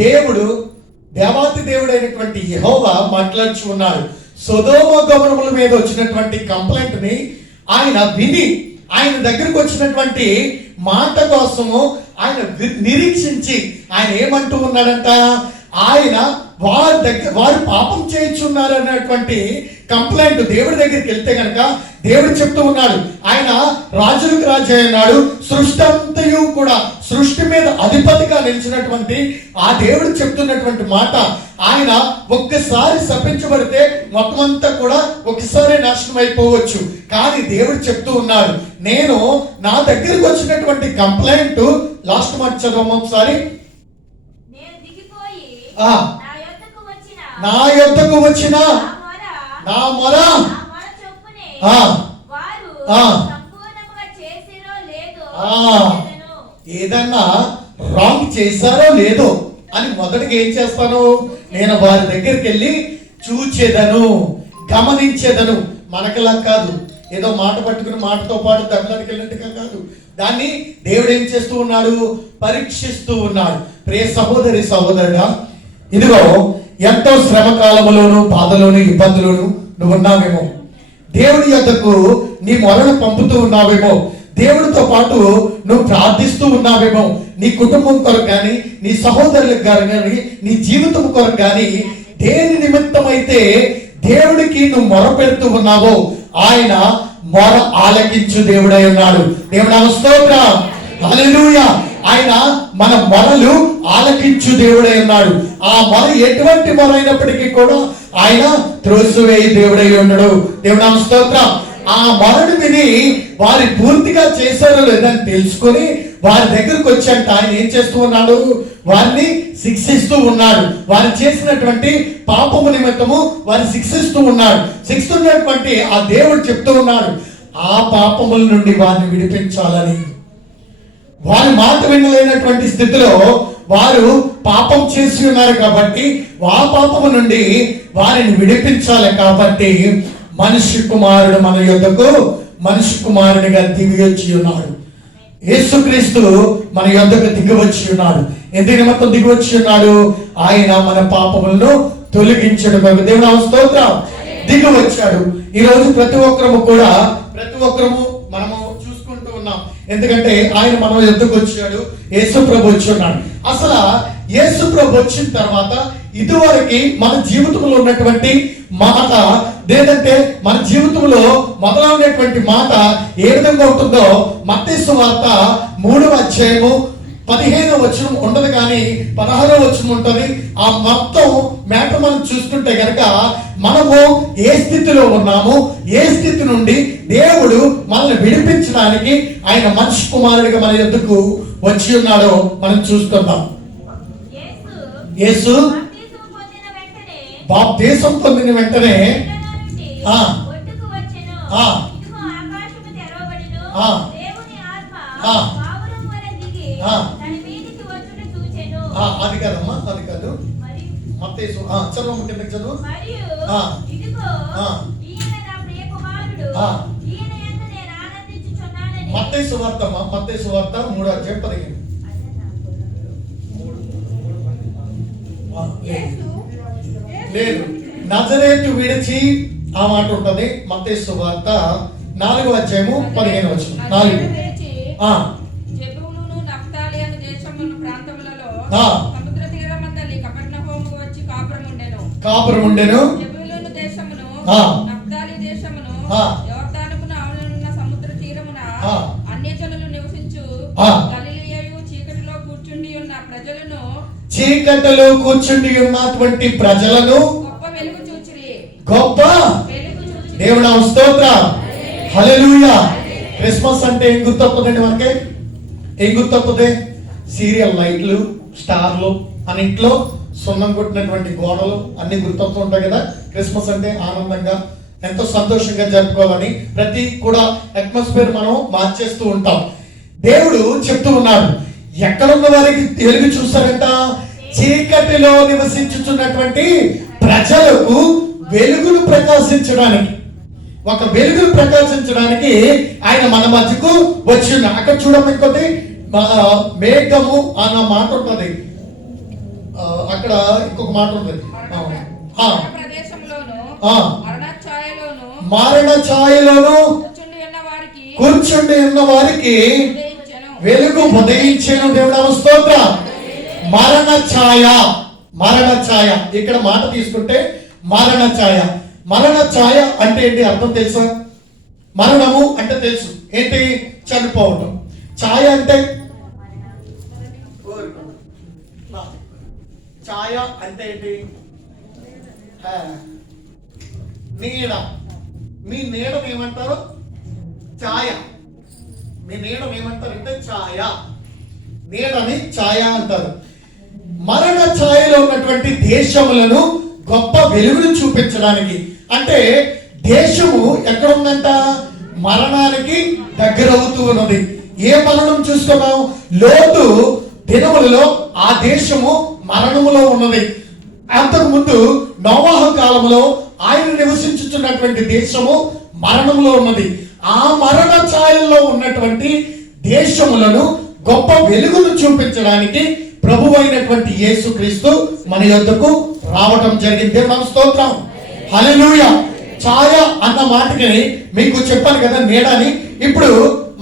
దేవుడు, దేవాతి దేవుడైనటువంటి యెహోవా మాట్లాడుచు ఉన్నాడు. సొదొమ గొమొర్రాల మీద వచ్చినటువంటి కంప్లైంట్ ని ఆయన విని, ఆయన దగ్గరకు వచ్చినటువంటి మాట కోసము ఆయన నిరీక్షించి ఆయన ఏమంటూ ఉన్నాడంట? ఆయన వారు పాపం చేయించున్నారు అన్నటువంటి కంప్లైంట్ దేవుడి దగ్గరికి వెళ్తే కనుక దేవుడు చెప్తూ ఉన్నాడు, ఆయన రాజులకు రాజు అయినాడు, సృష్టి అంతయు కూడా, సృష్టి మీద అధిపతిగా నిలిచినటువంటి ఆ దేవుడు చెప్తున్నటువంటి మాట. ఆయన ఒక్కసారి శపించబడితే మొత్తం అంతా కూడా ఒకసారి నాశనం అయిపోవచ్చు. కానీ దేవుడు చెప్తూ ఉన్నాడు, నేను నా దగ్గరికి వచ్చినటువంటి కంప్లైంట్, లాస్ట్ మాట చదవము ఒకసారి. ఆ, నా యొద్దకు వచ్చిన నా యొద్దకు వచ్చిన నా నా మొర మొర చొప్పునే ఆ, వారు ఆ. సంపూర్ణముగా చేసిరో లేదో ఆ. చూచెదను. ఏదన్నా రాంగ్ చేశారో లేదో అని మొదటిగా ఏం చేస్తాను, నేను వారి దగ్గరికి వెళ్ళి చూచేదను, గమనించేదను. మనకలా కాదు, ఏదో మాట పట్టుకుని మాటతో పాటు దెబ్బలానికి వెళ్ళినట్టుగా కాదు. దాన్ని దేవుడు ఏం చేస్తూ ఉన్నాడు, పరీక్షిస్తూ ఉన్నాడు. ప్రియ సహోదరి సహోదరుడా, ఇదిగో ఎంతో శ్రమ కాలములోను, బాధలోను, ఇబ్బందులోను నువ్వు ఉన్నావేమో. దేవుడి యొద్దకు నీ మొరను పంపుతూ ఉన్నావేమో. దేవుడితో పాటు నువ్వు ప్రార్థిస్తూ ఉన్నావేమో. నీ కుటుంబం కొరకు కానీ, నీ సహోదరులకు కానీ, నీ జీవితం కొరకు కానీ, దేని నిమిత్తం అయితే దేవుడికి నువ్వు మొర పెడుతూ ఉన్నావో ఆయన మొర ఆలకించు దేవుడై ఉన్నాడు. దేవుడు స్తోత్రం, హల్లెలూయా. ఆయన మన మొరలు ఆలకించు దేవుడై ఉన్నాడు. ఆ మొర ఎటువంటి మొర అయినప్పటికీ కూడా ఆయన త్రోసివేయి దేవుడై ఉన్నాడు. దేవుడు స్తోత్రం. ఆ మొరను విని వారి పూర్తిగా చేశారో లేదని తెలుసుకొని వారి దగ్గరకు వచ్చాక ఆయన ఏం చేస్తూ ఉన్నాడు, వారిని శిక్షిస్తూ ఉన్నాడు. వారు చేసినటువంటి పాపము నిమిత్తము వారిని శిక్షిస్తూ ఉన్నాడు. శిక్షిస్తున్నటువంటి ఆ దేవుడు చెప్తూ ఉన్నాడు, ఆ పాపముల నుండి వారిని విడిపించాలని. వారి మాట వినలేనటువంటి స్థితిలో వారు పాపం చేసి ఉన్నారు కాబట్టి ఆ పాపము నుండి వారిని విడిపించాలి. కాబట్టి మనిషి కుమారుడు మన యొద్దకు మనిషి కుమారుడిగా దిగి వచ్చి ఉన్నాడు. యేసుక్రీస్తు మన యొద్దకు దిగి వచ్చి ఉన్నాడు. ఎందుకు నిమిత్తం దిగి వచ్చి ఉన్నాడు, ఆయన మన పాపములను తొలగించడం. దేవుని స్తోత్రం. దిగి వచ్చాడు. ఈ రోజు ప్రతి ఒక్కరము మనము చూసుకుంటూ ఉన్నాం. ఎందుకంటే ఆయన మన యొద్దకు వచ్చాడు, యేసు ప్రభు వచ్చి ఉన్నాడు. అసలు యేసు ప్రభు వచ్చిన తర్వాత ఇదివరకు మన జీవితంలో ఉన్నటువంటి మాట లేదంటే మన జీవితంలో మొదలైనటువంటి మాట ఏ విధంగా ఉంటుందో మత్తయి సువార్త 3వ అధ్యాయము 15వ వచనం ఉండదు, కానీ 16వ వచనం ఉంటుంది. ఆ మొత్తం మ్యాటర్ మనం చూసుకుంటే గనక మనము ఏ స్థితిలో ఉన్నాము, ఏ స్థితి నుండి దేవుడు మనల్ని విడిపించడానికి ఆయన మనిషి కుమారుడిగా మన యొద్దకు వచ్చి ఉన్నాడో మనం చూస్తున్నాం. యేసు బాప్తిసం పొందిన వెంటనే ఆ, ఆ, ఆ, ఆ, అది కాదమ్మా, అది కాదు. మత్తయి చదువు, కిందకి చదువు. మత్తయి సువార్త 3వ అధ్యాయం 15. లేదు, నజరేతు విడిచి ఆ మాట ఉంటది. మత్తయి సువార్త 4వ అధ్యాయము 15వ వచనం. 4. జెబూలూను నఫ్తాలి అను దేశముల ప్రాంతములలో ఆ. సముద్ర తీరమందలి కపెర్నహూముకు వచ్చి కాపురం ఉండెను. జెబూలూను దేశమును ఆ. నఫ్తాలి దేశమును ఆ. యోర్దానుకు ఆవలనున్న సముద్ర తీరమున ఆ. అన్యజనులు నివసించు ఆ. గలిలయయు చీకటిలో కూర్చుండి ఉన్న ప్రజలను చీకటిలో కూర్చుండి ఉన్నటువంటి ప్రజలను గొప్ప వెలుగు చూచిరి. గొప్ప వెలుగు చూచిరి. దేవుడా స్తోత్రం, హల్లెలూయా. క్రిస్మస్ అంటే ఏం గుర్తొస్తుందండి మనకి? ఏం గుర్తొస్తుంది? సీరియల్ లైట్లు, స్టార్లు, అన్నింట్లో సున్నం కొట్టినటువంటి గోడలు అన్ని గుర్తొస్తూ ఉంటాయి కదా. క్రిస్మస్ అంటే ఆనందంగా ఎంతో సంతోషంగా జరుపుకోవాలని ప్రతి కూడా అట్మాస్ఫియర్ మనం మార్చేస్తూ ఉంటాం. దేవుడు చెప్తూ ఉన్నాడు, ఎక్కడున్న వారికి వెలుగు చూస్తారంట, చీకటిలో నివసించుచున్నటువంటి ప్రజలకు వెలుగును ప్రకాశించడానికి, ఒక వెలుగును ప్రకాశించడానికి ఆయన మన మధ్యకు వచ్చి ఉన్నాడు. అక్కడ చూడడం ఇంకోటి మేఘము అన్న మాట ఉంటుంది. అక్కడ ఇంకొక మాట ఉంటుంది, ప్రదేశంలోను మరణ ఛాయలోను కూర్చుండి ఉన్న వారికి వెలుగు ఉదయించెను. దేవుడు స్తోత్రం. మరణ ఛాయ ఇక్కడ మాట తీసుకుంటే మరణ ఛాయ అంటే ఏంటి అర్థం తెలుసా? మరణము అంటే తెలుసు, ఏంటి? చనిపోవటం. ఛాయ అంటే ఏంటి? నీడ. మీ నీడను ఏమంటారు? ఛాయ. మీ నీడను ఏమంటారు అంటే ఛాయ. నీడని ఛాయ అంటారు. మరణ ఛాయలో ఉన్నటువంటి దేశములను గొప్ప వెలుగును చూపించడానికి. అంటే దేశము ఎక్కడ ఉందంట? మరణానికి దగ్గరవుతూ ఉన్నది. ఏ మరణం చూస్తున్నాం? లోతు దినములలో ఆ దేశము మరణములో ఉన్నది. అంతకుముందు నోవాహు కాలంలో ఆయన నివసించుతున్నటువంటి దేశము మరణంలో ఉన్నది. ఆ మరణ ఛాయల్లో ఉన్నటువంటి దేశములను గొప్ప వెలుగును చూపించడానికి ప్రభువైనటువంటి యేసుక్రీస్తు మన యొద్దకు రావటం జరిగింది. మన స్తోత్రం, హల్లెలూయా. ఛాయ అన్న మాటకి మీకు చెప్పాను కదా, నీడని. ఇప్పుడు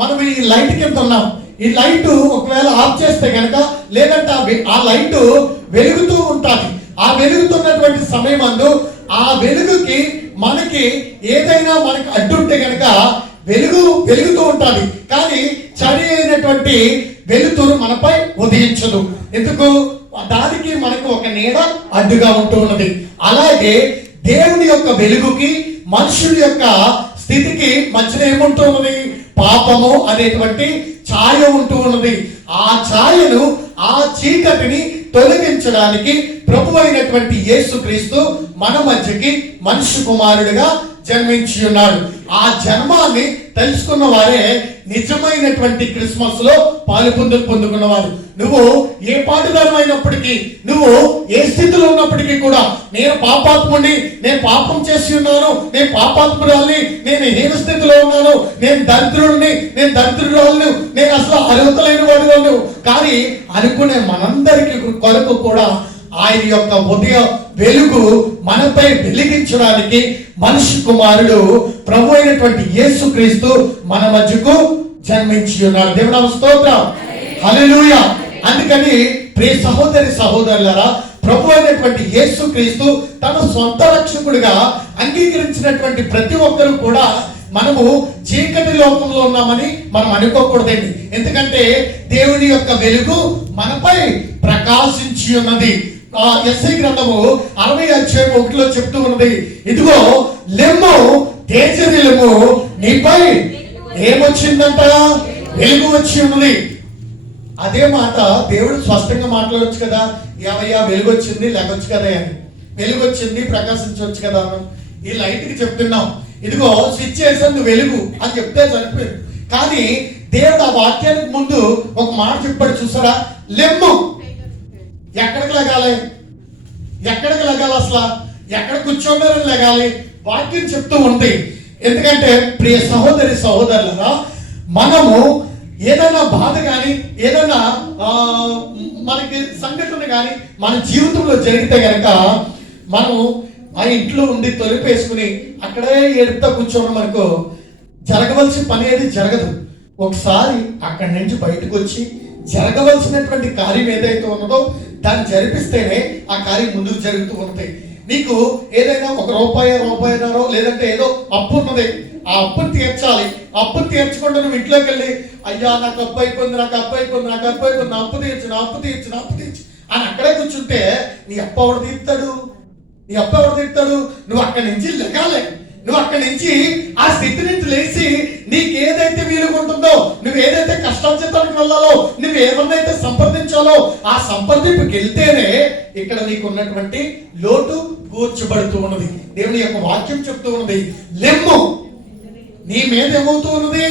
మనం ఈ లైట్ కింద ఉన్నాం. ఈ లైట్ ఒకవేళ ఆఫ్ చేస్తే కనుక, లేదంటే ఆ లైట్ వెలుగుతూ ఉంటుంది. ఆ వెలుగుతున్నటువంటి సమయం అందు ఆ వెలుగుకి మనకి ఏదైనా మనకి అడ్డుంటే కనుక వెలుగుతూ ఉంటుంది. కానీ చడి అయినటువంటి వెలుతురు మనపై ఉదయించదు. ఎందుకు? దానికి మనకు ఒక నీడ అడ్డుగా ఉంటూ ఉన్నది. అలాగే దేవుని యొక్క వెలుగుకి మనుషుల యొక్క స్థితికి మధ్యన ఏముంటూ ఉన్నది? పాపము అనేటువంటి ఛాయ ఉంటూ ఉన్నది. ఆ ఛాయను, ఆ చీకటిని తొలగించడానికి ప్రభు అయినటువంటి యేసుక్రీస్తు మన మధ్యకి మనుష్య కుమారుడిగా జన్మించి ఉన్నాడు. ఆ జన్మాన్ని తెలుసుకున్న వారే నిజమైనటువంటి క్రిస్మస్ లో పాలు పొందుకున్నవారు. నువ్వు ఏ పాటుదారమైనప్పటికీ, నువ్వు ఏ స్థితిలో ఉన్నప్పటికీ కూడా, నేను పాపాత్ముడిని, నేను పాపం చేసి ఉన్నాను, నేను పాపాత్మురాల్ని, నేను హీన స్థితిలో ఉన్నాను, నేను దరిద్రుడిని, నేను దరిద్రురాలను, నేను అసలు అర్హత లేని వాడు కానీ అనుకునే మనందరికీ కొరకు కూడా ఆయన యొక్క ఉదయ వెలుగు మనపై వెలిగించడానికి మనిషి కుమారుడు ప్రభు అయినటువంటి యేసుక్రీస్తు మన మధ్యకు జన్మించి ఉన్నాడు. దేవుని స్తోత్రం, హల్లెలూయా. అందుకని ప్రియ సహోదరి సహోదరులారా, ప్రభు అయినటువంటి యేసుక్రీస్తు తన సొంత రక్షకుడిగా అంగీకరించినటువంటి ప్రతి ఒక్కరు కూడా మనము చీకటి లోకంలో ఉన్నామని మనం అనుకోకూడదండి. ఎందుకంటే దేవుని యొక్క వెలుగు మనపై ప్రకాశించి ఉన్నది. యెషయా గ్రంథము 60:1 చెప్తూ ఉన్నది, ఇదిగో లెమ్ము, తేజరిల్లుము, నీపై ఏమొచ్చిందంట? వెలుగు వచ్చి ఉన్నది. అదే మాట దేవుడు స్పష్టంగా మాట్లాడొచ్చు కదా, ఏమయ్యా వెలుగు వచ్చింది లేకొచ్చు కదా అని. వెలుగు వచ్చింది, ప్రకాశించవచ్చు కదా. ఈ లైట్ కి చెప్తున్నాం, ఇదిగో స్విచ్ చేసాను వెలుగు అని చెప్తే సరిపోయింది. కానీ దేవుడు ఆ వాక్యానికి ముందు ఒక మాట చెప్పాడు చూసారా? లెమ్ము. ఎక్కడికి లెగాలి? ఎక్కడికి లెగాలి? అసలు ఎక్కడ కూర్చోండారని లెగాలి? వాక్యం చెప్తూ ఉంది. ఎందుకంటే ప్రియ సహోదరి సహోదరులరా, మనము ఏదైనా బాధ కానీ, ఏదైనా మనకి సంఘటన కానీ మన జీవితంలో జరిగితే కనుక మనం ఆ ఇంట్లో ఉండి తొలిపేసుకుని అక్కడే ఏడుపుతా కూర్చోవడం మనకు జరగవలసిన పని ఏది జరగదు. ఒకసారి అక్కడి నుంచి బయటకు వచ్చి జరగవలసినటువంటి కార్యం ఏదైతే ఉన్నదో దాన్ని జరిపిస్తేనే ఆ కార్యం ముందుకు జరుగుతూ ఉంటాయి. నీకు ఏదైనా రూపాయన్నరో లేదంటే ఏదో అప్పు ఉన్నది, ఆ అప్పును తీర్చాలి. అప్పును తీర్చకుండా నువ్వు ఇంట్లోకి వెళ్ళి, అయ్యా నాకు అప్పు అయిపోయింది, నాకు అప్పు అయిపోయింది, నాకు అప్పు అయిపోయింది, నా అప్పు తీర్చు అని అక్కడే కూర్చుంటే నీ అప్పు ఎవరు తీర్తాడు? నువ్వు అక్కడి నుంచి లెగాలి. నువ్వు అక్కడి నుంచి ఆ స్థితి నుంచి లేచి నీకు ఏదైతే వీలుకుంటుందో, నువ్వు ఏదైతే కష్టార్జితానికి వెళ్ళాలో, నువ్వు ఏమన్నైతే సంప్రదించాలో ఆ సంప్రదింపుకి వెళ్తేనే ఇక్కడ నీకు ఉన్నటువంటి లోటు కూర్చబడుతూ ఉన్నది. దేవుని యొక్క వాక్యం చెప్తూ ఉన్నది, లెమ్ము, నీ మీద ఏమవుతూ ఉన్నది?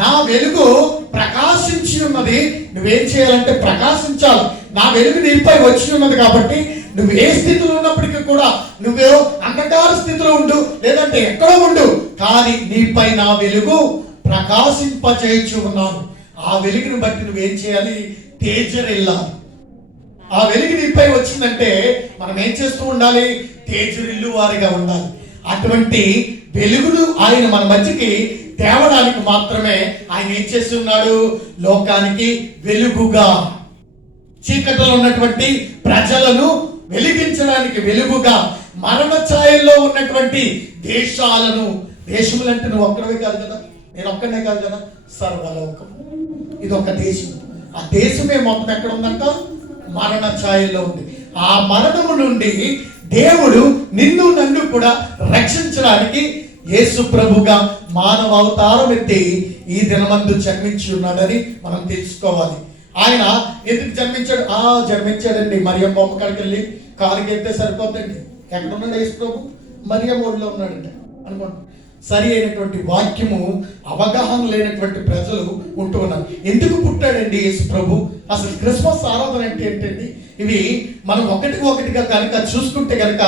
నా వెలుగు ప్రకాశించి ఉన్నది. నువ్వేం చేయాలంటే ప్రకాశించాలి. నా వెలుగు నీపై వచ్చి ఉన్నది కాబట్టి నువ్వు ఏ స్థితిలో ఉన్నప్పటికీ కూడా, నువ్వే అంధకార స్థితిలో ఉండు, లేదంటే ఎక్కడో ఉండు, కానీ నీపై నా వెలుగు ప్రకాశింపచేయచ్చు ఉన్నాను. ఆ వెలుగుని బట్టి నువ్వేం చేయాలి? తేజరిల్లాలి. ఆ వెలుగు నీపై వచ్చిందంటే మనం ఏం చేస్తూ ఉండాలి? తేజరిల్లు వారిగా ఉండాలి. అటువంటి వెలుగును ఆయన మన మధ్యకి తేవడానికి మాత్రమే ఆయన ఏం చేస్తున్నాడు? లోకానికి వెలుగుగా, చీకటిలో ఉన్నటువంటి ప్రజలను వెలిగించడానికి వెలుగుగా, మరణ ఛాయల్లో ఉన్నటువంటి దేశాలను, దేశములంటే నువ్వు ఒక్కడవే కాదు కదా, నేను ఒక్కడనే కాదు కదా, సర్వలోకం ఇది ఒక దేశం. ఆ దేశమే మొత్తం ఎక్కడ ఉందంట? మరణ ఛాయల్లో ఉంది. ఆ మరణము నుండి దేవుడు నిన్ను నన్ను కూడా రక్షించడానికి యేసు ప్రభుగా మానవ అవతారం ఎత్తి ఈ దినమందు జన్మించి ఉన్నాడని మనం తెలుసుకోవాలి. ఆయన ఎందుకు జన్మించాడు? జన్మించాడండి. మరియమ్మ బొమ్మ కాడికి వెళ్ళి కాలుకి ఎత్తే సరిపోద్దండి. ఎక్కడ ఉన్నాడు యేసు ప్రభు? మరియమ్మ ఒడిలో ఉన్నాడండి అనుకోండి. సరి అయినటువంటి వాక్యము అవగాహన లేనటువంటి ప్రజలు ఉంటూ ఉన్నారు. ఎందుకు పుట్టాడండి యేసు ప్రభు? అసలు క్రిస్మస్ ఆరాధన అంటే ఏంటండి? ఇవి మనం ఒకటిగా కనుక చూసుకుంటే కనుక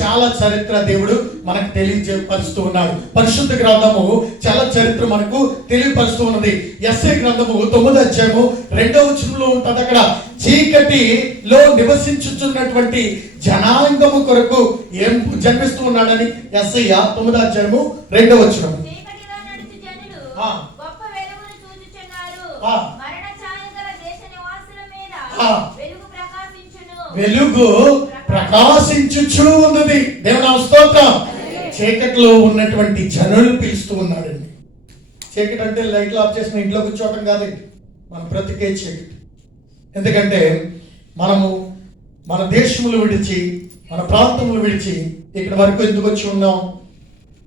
చాలా చరిత్ర దేవుడు మనకు తెలియపరుస్తూ ఉన్నాడు. పరిశుద్ధ గ్రంథము చాలా చరిత్ర మనకు తెలియపరుస్తూ ఉన్నది. యెషయా గ్రంథము 9వ అధ్యాయము 2వ వచనంలో ఉంటుంది. అక్కడ చీకటిలో నివసించుచున్నటువంటి జనాంగము కొరకు ఏం జన్మిస్తూ ఉన్నాడని యెషయా 9వ అధ్యాయము 2వ వచనం. చీకటిలో నడుచు జనులు ఆ. గొప్ప వెలుగును చూచుచున్నారు. ఆ. మరణ ఛాయ గల దేశ నివాసుల మీద ఆ. వెలుగు ప్రకాశించును. వెలుగు ప్రకాశించుచు ఉన్నది. దేవుని స్తోత్రం. చీకటిలో ఉన్నటువంటి జనులు పిలుస్తూ ఉన్నాడండి. చీకటి అంటే లైట్లు ఆఫ్ చేసిన ఇంట్లో కూర్చోవటం కాదండి. మనం బ్రతికే చీకటి. ఎందుకంటే మనము మన దేశములు విడిచి, మన ప్రాంతములు విడిచి ఇక్కడ వరకు ఎందుకు వచ్చి ఉన్నాం?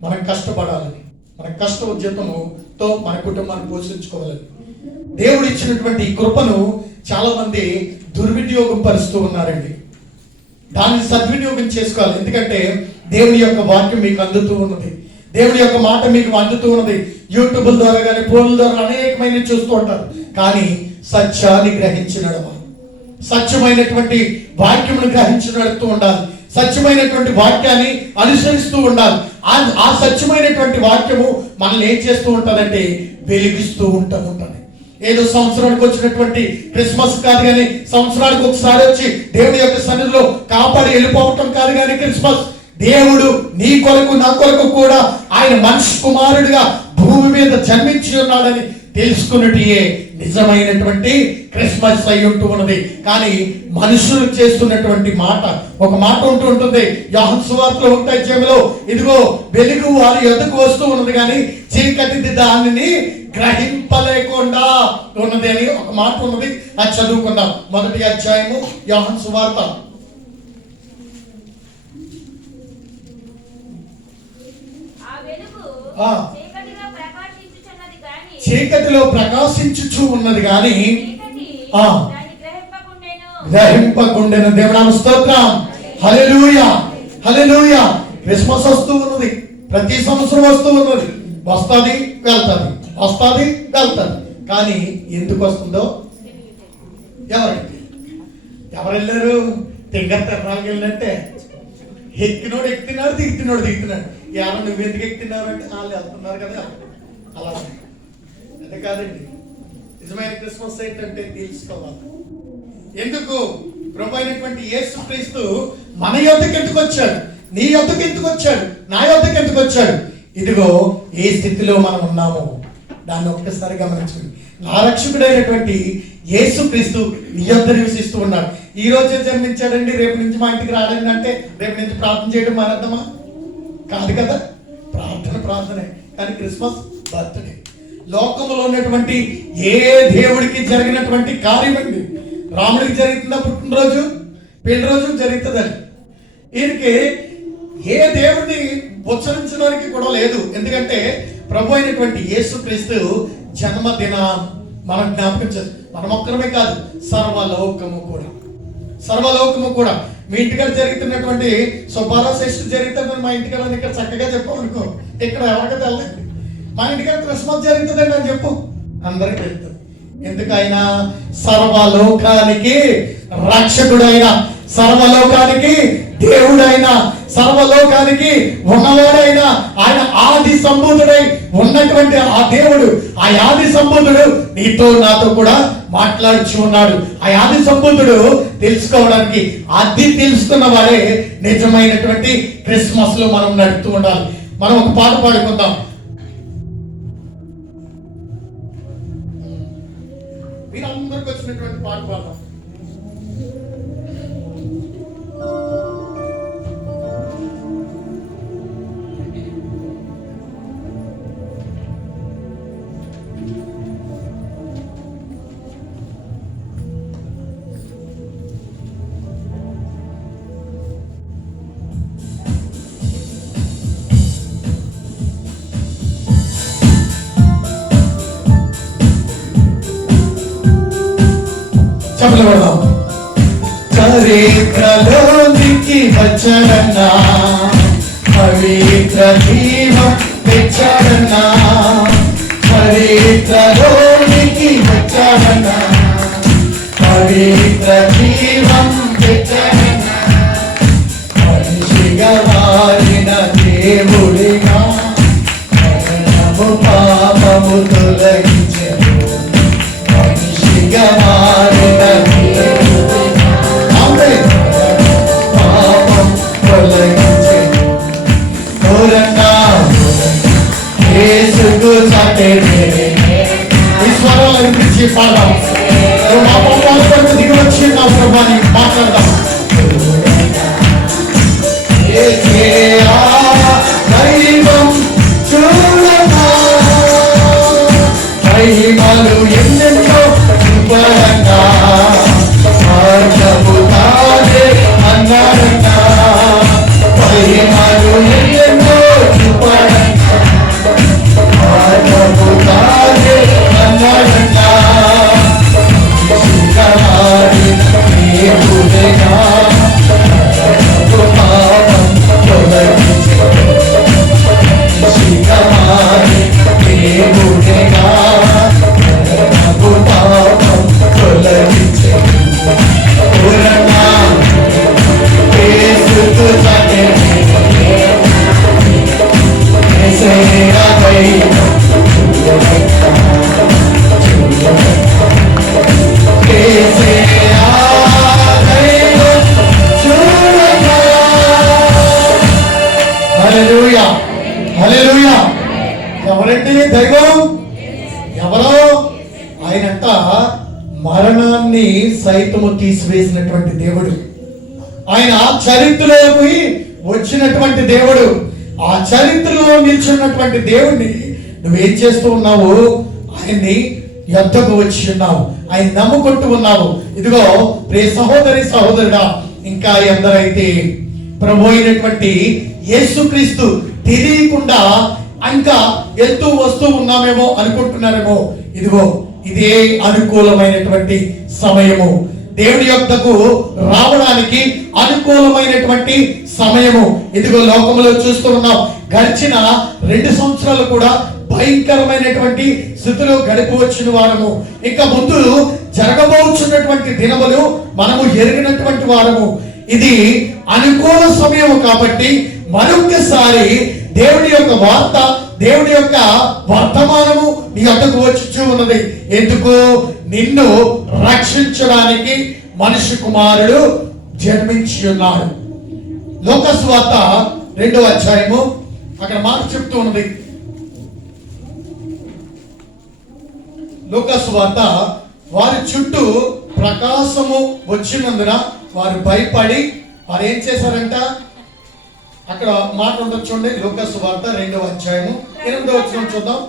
మనం కష్టపడాలని, మన కష్ట ఉద్యతముతో మన కుటుంబాన్ని పోషించుకోవాలని. దేవుడు ఇచ్చినటువంటి కృపను చాలా మంది దుర్వినియోగం పరుస్తూ ఉన్నారండి. దాన్ని సద్వినియోగం చేసుకోవాలి. ఎందుకంటే దేవుని యొక్క వాక్యం మీకు అందుతూ ఉన్నది, దేవుని యొక్క మాట మీకు అందుతూ ఉన్నది. యూట్యూబ్ ద్వారా కానీ ఫోన్ల ద్వారా అనేకమైన చూస్తూ ఉంటారు. కానీ సత్యాన్ని గ్రహించి నడవాలి. సత్యమైనటువంటి వాక్యమును గ్రహించి నడుతూ ఉండాలి. సత్యమైనటువంటి వాక్యాన్ని అనుసరిస్తూ ఉండాలి. ఆ సత్యమైనటువంటి వాక్యము మనల్ని ఏం చేస్తూ ఉంటుందంటే వెలిగిస్తూ ఉంటుంది. ఏదో సంవత్సరానికి వచ్చినటువంటి క్రిస్మస్ కాదు కానీ, సంవత్సరానికి ఒకసారి వచ్చి దేవుడి యొక్క సన్నిధిలో కాపాడి వెళ్ళిపోవటం కాదు కానీ క్రిస్మస్. దేవుడు నీ కొరకు నా కొరకు కూడా ఆయన మనిషి కుమారుడిగా భూమి మీద జన్మించి ఉన్నాడని తెలుసుకున్నట్టే నిజమైనటువంటి క్రిస్మస్ అయి ఉంటూ ఉన్నది. కానీ మనుషులు చేస్తున్నటువంటి మాట, ఒక మాట ఉంటూ ఉంటుంది. యోహాను సువార్తలో 1వ అధ్యాయంలో, ఇదిగో వెలుగు వారి ఎదుకు వస్తూ ఉన్నది కానీ చీకటిది దానిని గ్రహింపలేకుండా ఉన్నది అని ఒక మాట ఉన్నది. అది చదువుకుందాం. 1వ అధ్యాయము యోహాను సువార్త. ఆ వెలుగు ఆ. చీకటిలో ప్రకాశించుచున్నది గాని చీకటిలో ప్రకాశించుచు ఉన్నది కానీ చీకటి ఆ. దాన్ని గ్రహింపకుండెను. గ్రహింపకుండెను. దేవుని స్తోత్రం. హల్లెలూయా, హల్లెలూయా. క్రిస్మస్ వస్తూ ఉన్నది. ప్రతి సంవత్సరం వస్తూ ఉన్నది. వస్తుంది వెళ్తుంది, వస్తుంది వెళ్తుంది. కానీ ఎందుకు వస్తుందో ఎవరికి? ఎవరు వెళ్ళారు? తింగర్ తిరణాలకు వెళ్ళినట్టే. ఎక్కినోడు ఎక్కుతున్నాడు, దిగుతున్నాడు దిగుతున్నాడు. ఎవరు నువ్వు ఎందుకు ఎక్కుతున్నావు అంటే వాళ్ళు వెళ్తున్నారు కదా. అలా అది కాదండి. నిజమైన క్రిస్మస్ ఏంటంటే తెలుసుకోవాలి. ఎందుకు? ప్రభు అయినటువంటి యేసు క్రీస్తు మన యొద్దకు ఎందుకు వచ్చాడు? నీ యొద్దకు ఎందుకు వచ్చాడు? నా యొద్దకు ఎందుకు వచ్చాడు? ఇదిగో ఏ స్థితిలో మనం ఉన్నామో దాన్ని ఒక్కసారి గమనించండి. నా రక్షకుడైనటువంటి యేసు క్రీస్తు నీ యొద్ద నివసిస్తూ ఉన్నాడు. ఈ రోజే జన్మించాడండి, రేపు నుంచి మా ఇంటికి రాడండి అంటే రేపు నుంచి ప్రార్థన చేయడం మానేద్దామా? కాదు కదా. ప్రార్థనే. కానీ క్రిస్మస్ బర్త్డే. లోకంలో ఉన్నటువంటి ఏ దేవుడికి జరిగినటువంటి కార్యం అండి. రాముడికి జరుగుతుందా పుట్టినరోజు? పెళ్లి రోజు జరుగుతుందండి. ఈయనకి ఏ దేవుడిని ఉచ్చరించడానికి కూడా లేదు. ఎందుకంటే ప్రభు అయినటువంటి యేసు క్రీస్తు జన్మదిన మనం జ్ఞాపకం చేస్తాం. మనం ఒక్కరమే కాదు, సర్వలోకము కూడా. మీ ఇంటికాడ జరుగుతున్నటువంటి సుబ్బారావు శ్రేష్ఠ జరుగుతుందని మా ఇంటికాడ ఇక్కడ చక్కగా చెప్పామనుకో, ఇక్కడ ఎవరికీ తెలియదు. మా ఇంటికాడ క్రిస్మస్ జరుగుతుందండి అని చెప్పు, అందరికి తెలుస్తుంది. ఎందుకైనా సర్వలోకానికి రక్షకుడైన, సర్వలోకానికి దేవుడైన, సర్వలోకానికి ఉన్నవాడైన ఆయన ఆది సంబూధుడై ఉన్నటువంటి ఆ దేవుడు, ఆ ఆది సంబూధుడు నీతో నాతో కూడా మాట్లాడుచు ఉన్నాడు. ఆ ఆది సంబూధుడు తెలుసుకోవడానికి అది తెలుసుకున్న వారే నిజమైనటువంటి క్రిస్మస్ లో మనం నడుస్తూ ఉండాలి. మనం ఒక పాట పాడుకుందాం. మీరందరికి వచ్చినటువంటి పాట పాడదాం. చెప్పలు పెడదాం. చరిత్రలోనికి వచ్చాడన్నా, పవిత్ర జీవం తెచ్చాడన్నా, చరిత్రలోనికి వచ్చాడన్నా, పవిత్ర జీవం తెచ్చాడన్నా, మనిషిగా మారిన దేవుడిగా మరణము పాపము తొలగించెను, మనిషిగా మారిన దేవుడిగా ఆమేన్. పాపం తొలగించెను, దూరంగా యేసుకు చాటేనే. ఈ స్వరాలు అనిపించి పాడదాం. మా పాపాలు కొరకు దిగి వచ్చి నా ప్రభాని మాట్లాడదాం. దైవం చూడమా, మహిమలు ఎన్నెన్నో చూపడంగా, మార్గము తానే అన్నాడంగా, మహిమలు ఎన్నెన్నో చూపడంగా, మార్గము తానే అన్నాడంగా, దేవుడేగా పాపం తొలగించెను, దేవుడేగా పాపం తొలగించెను, పూర్ణమా యేసుకు చాటేనే. యేసయ్యా దైవం యేసయ్యా దైవం చూడగా. హల్లెలూయా, హల్లెలూయా. ఎవరండి దైవం? ఎవరో? ఆయనంట మరణాన్ని సైతము తీసివేసినటువంటి దేవుడు. ఆయన చరిత్రలోకి వచ్చినటువంటి దేవుడు. ఆ చరిత్రలో నిల్చున్నటువంటి దేవుడిని నువ్వేం చేస్తూ ఉన్నావు? ఆయన్ని యొద్దకు వచ్చి ఉన్నావు, ఆయన నమ్ముకుంటూ ఉన్నావు. ఇదిగో ప్రియ సహోదరి సహోదరుడా, ఇంకా ఎందరైతే ప్రభు అయినటువంటి యేసుక్రీస్తు తెలియకుండా ఇంకా ఎంతో వస్తూ ఉన్నామేమో అనుకుంటున్నారేమో, ఇదిగో ఇదే అనుకూలమైనటువంటి సమయము. దేవుడి యొద్దకు రావడానికి అనుకూలమైనటువంటి సమయము. ఇదిగో లోకంలో చూస్తూ ఉన్నాం, గడిచిన 2 సంవత్సరాలు కూడా భయంకరమైనటువంటి స్థితిలో గడిపి వచ్చిన వారము. ఇంకా ముందు జరగబోచున్నటువంటి దినములు మనము ఎరిగినటువంటి వారము. ఇది అనుకూల సమయం కాబట్టి మరొకసారి దేవుడి యొక్క వార్త, దేవుడి యొక్క వర్తమానము నీ వద్దకు వచ్చి ఉన్నది. ఎందుకు? నిన్ను రక్షించడానికి మనిషి కుమారుడు జన్మించి ఉన్నాడు. లోకాసు వార్త 2వ అధ్యాయము అక్కడ మాట చెప్తూ ఉన్నది. లోకాసు వార్త, వారి చుట్టూ ప్రకాశము వచ్చినందున వారు భయపడి వారు ఏం చేశారంట? అక్కడ మాట ఉంటుంది చూడండి. లోకాసు వార్త 2వ అధ్యాయము 8వ వచనం చూద్దాం.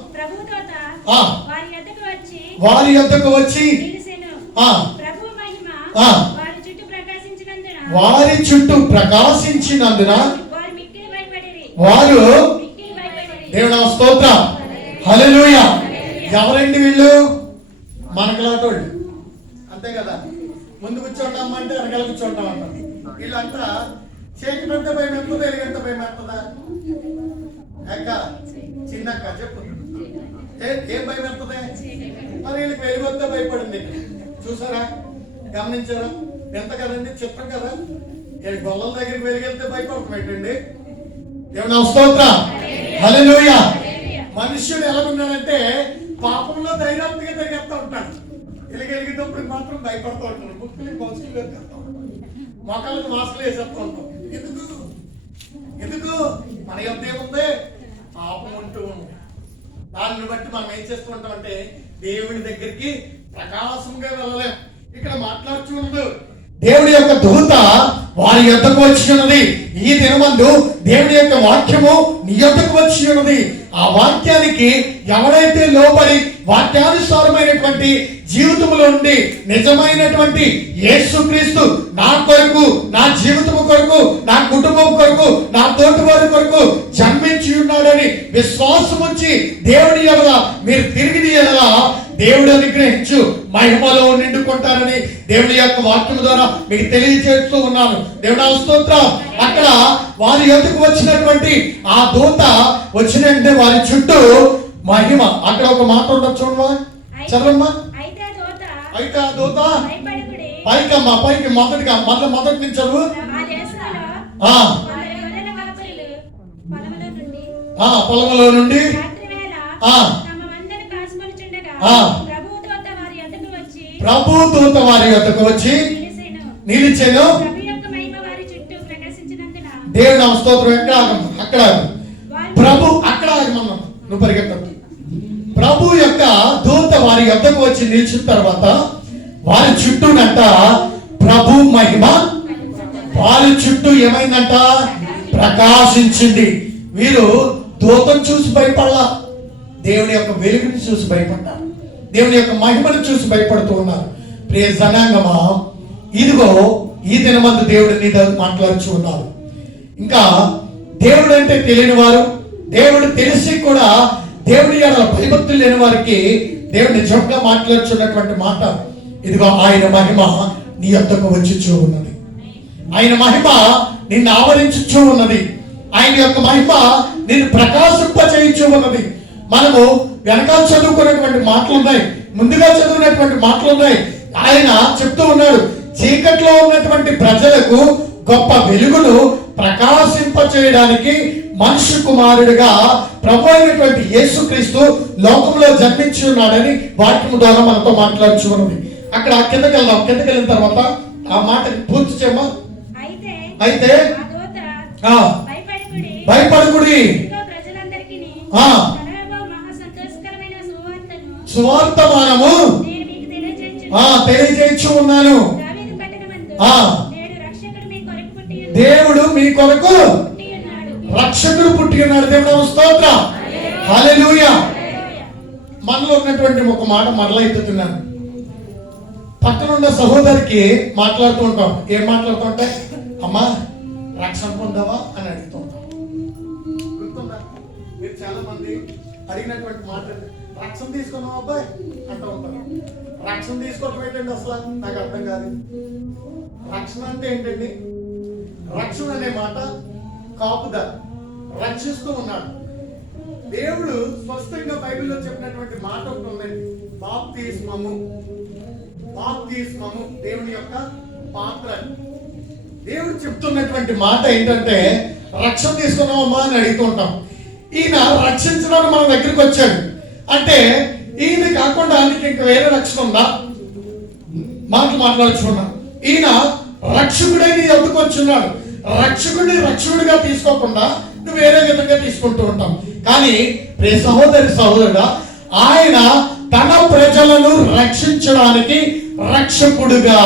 వారి యొద్దకు వచ్చి వారి చుట్టూ ప్రకాశించినందున వారు, దేవుని స్తోత్రం, హల్లెలూయా. ఎవరండి వీళ్ళు? మనకలాటోళ్ళు, అంతే కదా. ముందు కూర్చోంటామంటే వెనకాల కూర్చోంటామంటాం. వీళ్ళంతా చీకటంటే భయం ఎత్తుందా, ఎలుగంటే భయం ఎత్తుందా? అక్క చిన్నక్క చెప్పు, ఏం భయం ఎత్తుంది? మరి వీళ్ళకి వెలుగొస్తే భయపడింది. చూసారా, గమనించారా? ఎంత కదండి, చిత్రం కదా. గొల్లల దగ్గరికి వెలుగెళ్తే భయపడతామేటండి. దేవుని స్తోత్రం, హల్లెలూయా. మనుష్యుడు ఎలా ఉన్నాడంటే పాపంలో ధైర్యంగా తిరిగేస్తూ ఉంటాడు. ఎలిగెలిగేటప్పుడు మాత్రం భయపడుతూ ఉంటాడు. బుక్కులు బస్సులు వేసేస్తూ ఉంటాడు, మొక్కలకు మాస్కులు వేసేస్తూ ఉంటాం. ఎందుకు? మన యొక్క ఏముంది? పాపం ఉంటూ ఉంది. దాన్ని బట్టి మనం ఏం చేస్తూ ఉంటామంటే దేవుడి దగ్గరికి ప్రకాశంగా వెళ్ళలేం. ఇక్కడ మాట్లాడుచున్నది దేవుడి యొక్క దూత వారి యొద్దకు వచ్చి ఉన్నది. ఈ దినమందు దేవుడి యొక్క వాక్యము నీ యొద్దకు వచ్చి ఉన్నది. ఆ వాక్యానికి ఎవరైతే లోబడి వాక్యానుసారమైనటువంటి జీవితంలో ఉండి నిజమైనటువంటి యేసుక్రీస్తు నా కొరకు, నా జీవితము కొరకు, నా కుటుంబం కొరకు, నా తోటి వారి కొరకు జన్మించి ఉన్నాడని విశ్వాసం వచ్చి దేవుడి ఎడల మీరు తిరిగి ఎడల దేవుడు అనుగ్రహించు మహిమలో నిండుకుంటారని దేవుని యొక్క వాక్యం ద్వారా మీకు తెలియజేస్తూ ఉన్నాను. దేవుని స్తోత్రం. అక్కడ వారి యొద్దకు వచ్చినటువంటి ఆ దూత వచ్చినంటే వారి చుట్టూ మహిమ. అక్కడ ఒక మాట ఉండదు చూడమ్మా, చదవమ్మా. అయితే ఆ దూత పైకమ్మా, పైకి మొదటిగా మొదటి నుంచి చదువు. పొలంలో నుండి ప్రభు దూత వారి యొద్దకు వచ్చి నిలిచెను. దేవుని స్తోత్రం. ఎక్కడ అక్కడ ప్రభు అక్కడ ఆగమన్నాం, నువ్వు పరిగెత్తద్దు. ప్రభు యొక్క దూత వారి యొద్దకు వచ్చి నిలిచిన తర్వాత వారి చుట్టూనంట ప్రభు మహిమ వారి చుట్టూ ఏమైందంట, ప్రకాశించింది. వీరు దూతను చూసి భయపడలా, దేవుని యొక్క వెలుగుని చూసి భయపడ్డారు, దేవుని యొక్క మహిమను చూసి భయపడుతూ ఉన్నారు. ప్రియ జనాంగమా, ఇదిగో ఈ దినమందు దేవుడు నీతో మాట్లాడుచు ఉన్నారు. ఇంకా దేవుడు అంటే తెలియని వారు, దేవుడు తెలిసి కూడా దేవుడి ఎడల భయభక్తులు లేని వారికి దేవుడు నిజంగా మాట్లాడుచున్నటువంటి మాట, ఇదిగో ఆయన మహిమ నీ యొద్దకు వచ్చి ఉన్నది, ఆయన మహిమ నిన్ను ఆవరించు ఉన్నది, ఆయన యొక్క మహిమ నిన్ను ప్రకాశింపచేయించు ఉన్నది. మనము వెనకాల చదువుకున్నటువంటి మాటలు ఉన్నాయి, ముందుగా చదివినటువంటి మాటలు ఉన్నాయి. ఆయన చెప్తూ ఉన్నాడు, చీకట్లో ఉన్నటువంటి ప్రజలకు గొప్ప వెలుగును ప్రకాశింపచేయడానికి మనుష్య కుమారుడిగా ప్రభు అయినటువంటి యేసుక్రీస్తు లోకంలో జన్మించి ఉన్నాడని వాక్యం ద్వారా మనతో మాట్లాడుచు ఉన్నది. అక్కడ కిందకి వెళ్దాం. కిందకి వెళ్ళిన తర్వాత ఆ మాట పూర్తి చేయమ్మా. అయితే భయపడకుడి, సువార్తమానము తెలియజేయచ్చు ఉన్నాను. దేవుడు మీ కొరకు రక్షకుడు పుట్టి ఉన్నాడు. దేవుడు స్తోత్రం, హల్లెలూయా. మనలో ఉన్నటువంటి ఒక మాట మరలా ఎత్తుతున్నాను. పక్కన ఉన్న సహోదరికి మాట్లాడుతూ ఉంటాం. ఏం మాట్లాడుతూ ఉంటాయి? అమ్మా రక్షణ పొందావా అని అడుగుతూ ఉంటాం. గుర్తుందా? మీరు చాలా మంది అడిగినటువంటి మాట, రక్షణ తీసుకున్నావు అబ్బాయి అంటూ ఉంటారు. రక్షణ తీసుకోవటం ఏంటండి అసలు? నాకు అర్థం కాదు. రక్షణ అంటే ఏంటండి? రక్షణ అనే మాట కాపుదల, రక్షిస్తూ ఉన్నాడు. దేవుడు స్పష్టంగా బైబిల్లో చెప్పినటువంటి మాట ఒకటి ఉందండి, బాప్తిస్మము. బాప్తిస్మము దేవుని యొక్క పాత్ర. దేవుడు చెప్తున్నటువంటి మాట ఏంటంటే, రక్షణ తీసుకున్నామమ్మా అని అడుగుతూ ఉంటాం. ఈయన రక్షించడానికి మన దగ్గరికి వచ్చాడు అంటే ఈయన కాకుండా నీకు ఇంకా వేరే రక్షణ ఉందా? మాట్లాడుచున్నాం. ఈయన రక్షకుడై నీ ఎదుకు వచ్చున్నాడు. రక్షకుడిని రక్షకుడిగా తీసుకోకుండా నువ్వు వేరే విధంగా తీసుకుంటూ ఉంటాం. కానీ ప్రియ సహోదరి సహోదరుడా, ఆయన తన ప్రజలను రక్షించడానికి రక్షకుడుగా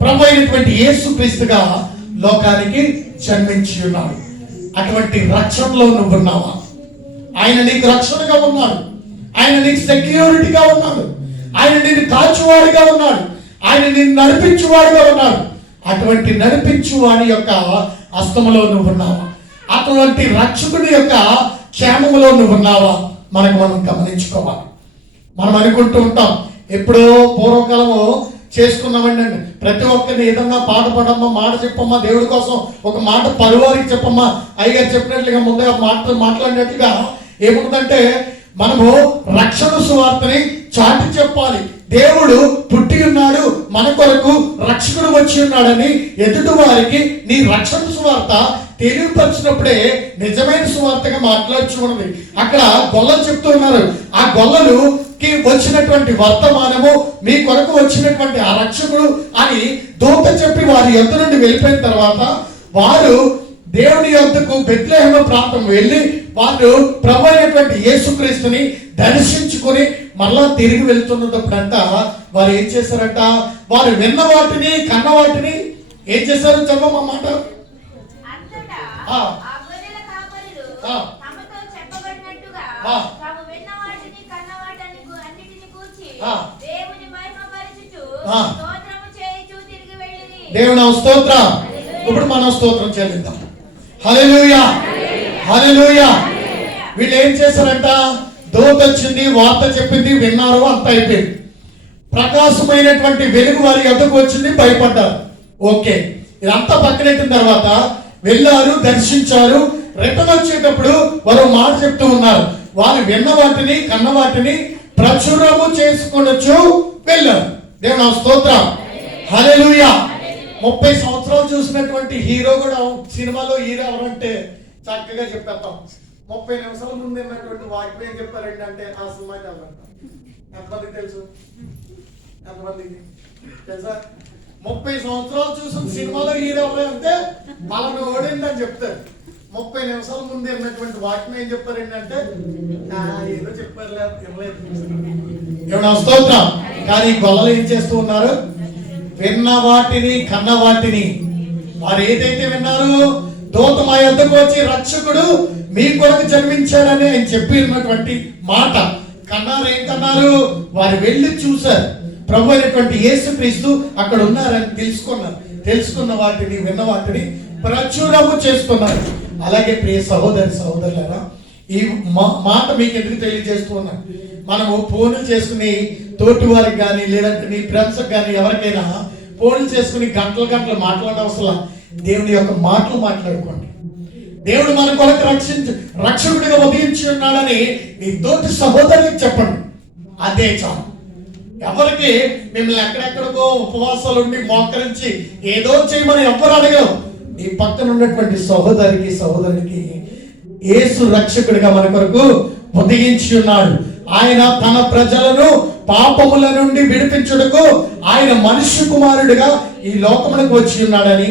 ప్రభు అయినటువంటి యేసుక్రీస్తుగా లోకానికి జన్మించి ఉన్నాడు. అటువంటి రక్షణలో నువ్వు ఉన్నావా? ఆయన నీకు రక్షణగా ఉన్నాడు, ఆయన నీకు సెక్యూరిటీగా ఉన్నాడు, ఆయన నిన్ను కాచువాడిగా ఉన్నాడు, ఆయన నిన్ను నడిపించువాడిగా ఉన్నాడు. అటువంటి నడిపించువాడి యొక్క హస్తములో నువ్వు ఉన్నావా? అటువంటి రక్షకుడి యొక్క క్షేమములో నువ్వు ఉన్నావా? మనం గమనించుకోవాలి. మనం అనుకుంటూ ఉంటాం, ఎప్పుడో పూర్వకాలము చేసుకున్నామండి అండి. ప్రతి ఒక్కరిని ఏదన్నా పాట పడమ్మా, మాట చెప్పమ్మా, దేవుడి కోసం ఒక మాట పరువారికి చెప్పమ్మా, అయ్యగారు చెప్పినట్లుగా ముందే మాట్లాడినట్లుగా ఏముందంటే, మనము రక్షణ సువార్తని చాటి చెప్పాలి. దేవుడు పుట్టి ఉన్నాడు, మన కొరకు రక్షకుడు వచ్చి ఉన్నాడని ఎదుటి వారికి నీ రక్షణ సువార్త తెలియపరిచినప్పుడే నిజమైన సువార్తగా మాట్లాడుచున్నది. అక్కడ గొల్లలు చెప్తూ ఉన్నారు, ఆ గొల్లలుకి వచ్చినటువంటి వర్తమానము మీ కొరకు వచ్చినటువంటి ఆ రక్షకుడు అని దూత చెప్పి వారి యొద్ద నుండి వెళ్ళిపోయిన తర్వాత వారు దేవుని యొద్దకు బెత్లెహేము ప్రాంతం వెళ్ళి వారు ప్రభు అయినటువంటి యేసుక్రీస్తుని దర్శించుకొని మరలా తిరిగి వెళ్తున్నప్పుడంట వారు ఏం చేశారంట, వారు విన్న వాటిని కన్న వాటిని ఏం చేశారు? చెప్పమాట దేవుని స్తోత్రం. ఇప్పుడు మనం స్తోత్రం చెల్లిద్దాం. హల్లెలూయా, హల్లెలూయా. వీళ్ళు ఏం చేశారంట? దూత వచ్చింది, వార్త చెప్పింది, విన్నారు, అంత అయిపోయింది. ప్రకాశమైనటువంటి వెలుగు వారి ఎదుకు వచ్చింది, భయపడ్డారు. ఓకే, ఇదంతా పక్కనెట్టిన తర్వాత వెళ్ళారు, దర్శించారు. రిటర్న్ వచ్చేటప్పుడు వారు మాట చెప్తూ ఉన్నారు, వారు విన్న వాటిని కన్న వాటిని ప్రచురము చేసుకొనొచ్చు వెళ్ళారు. దేవుని స్తోత్రం, హల్లెలూయా. 30 సంవత్సరాలు చూసినటువంటి హీరో కూడా సినిమాలో హీరో ఎవరంటే చక్కగా చెప్పేస్తాం. 30 నిమిషాల ముందు ఉన్నటువంటి వాక్యం ఏం చెప్పారండి అంటే ఆ సినిమా ఎంతమందికి తెలుసు? ఎంతమందికి తెలుసా? 30 సంవత్సరాలు చూసిన సినిమాలో హీరో ఎవరంటే వాళ్ళని ఓడింది అని చెప్తారు. 30 నిమిషాల ముందు ఉన్నటువంటి వాక్యం ఏం చెప్పారండి అంటే ఏదో చెప్పారు, ఏమన్నా స్తోత్రం. కానీ గొల్లలు ఏం చేస్తూ ఉన్నారు? విన్న వాటిని కన్న వాటిని వారు ఏదైతే విన్నారు, దూత మా యొద్దకు వచ్చి రక్షకుడు మీ కొరకు జన్మించాడని ఆయన చెప్పినటువంటి మాట కన్నారు. ఏం కన్నారు? వారు వెళ్ళి చూశారు, ప్రభు అయినటువంటి యేసుక్రీస్తు అక్కడ ఉన్నారని తెలుసుకున్నారు. తెలుసుకున్న వాటిని విన్న వాటిని ప్రచురము చేసుకున్నారు. అలాగే ప్రియ సహోదరి సహోదరులారా, ఈ మాట మీకు ఎందుకు తెలియజేస్తూ ఉన్నాను? మనము ఫోన్లు చేసుకుని తోటి వారికి కానీ లేదంటే నీ ఫ్రెండ్స్కి కానీ ఎవరికైనా ఫోన్లు చేసుకుని గంటలు గంటలు మాట్లాడవసరం. దేవుని యొక్క మాటలు మాట్లాడుకోండి. దేవుడు మన కొరకు రక్షకుడిగా ఉదయించి ఉన్నాడని నీ తోటి సహోదరునికి చెప్పండి, అదే చాలు. ఎవరికి మిమ్మల్ని ఎక్కడెక్కడికో ఉపవాసాలు ఉండి మోకరించి ఏదో చేయమని ఎవ్వరు అడగరు. నీ పక్కన ఉన్నటువంటి సహోదరికి యేసు రక్షకుడిగా మన కొరకు ఉదయించి ఉన్నాడు. ఆయన తన ప్రజలను పాపముల నుండి విడిపించుటకు ఆయన మనుష్య కుమారుడిగా ఈ లోకమునకు వచ్చి ఉన్నాడని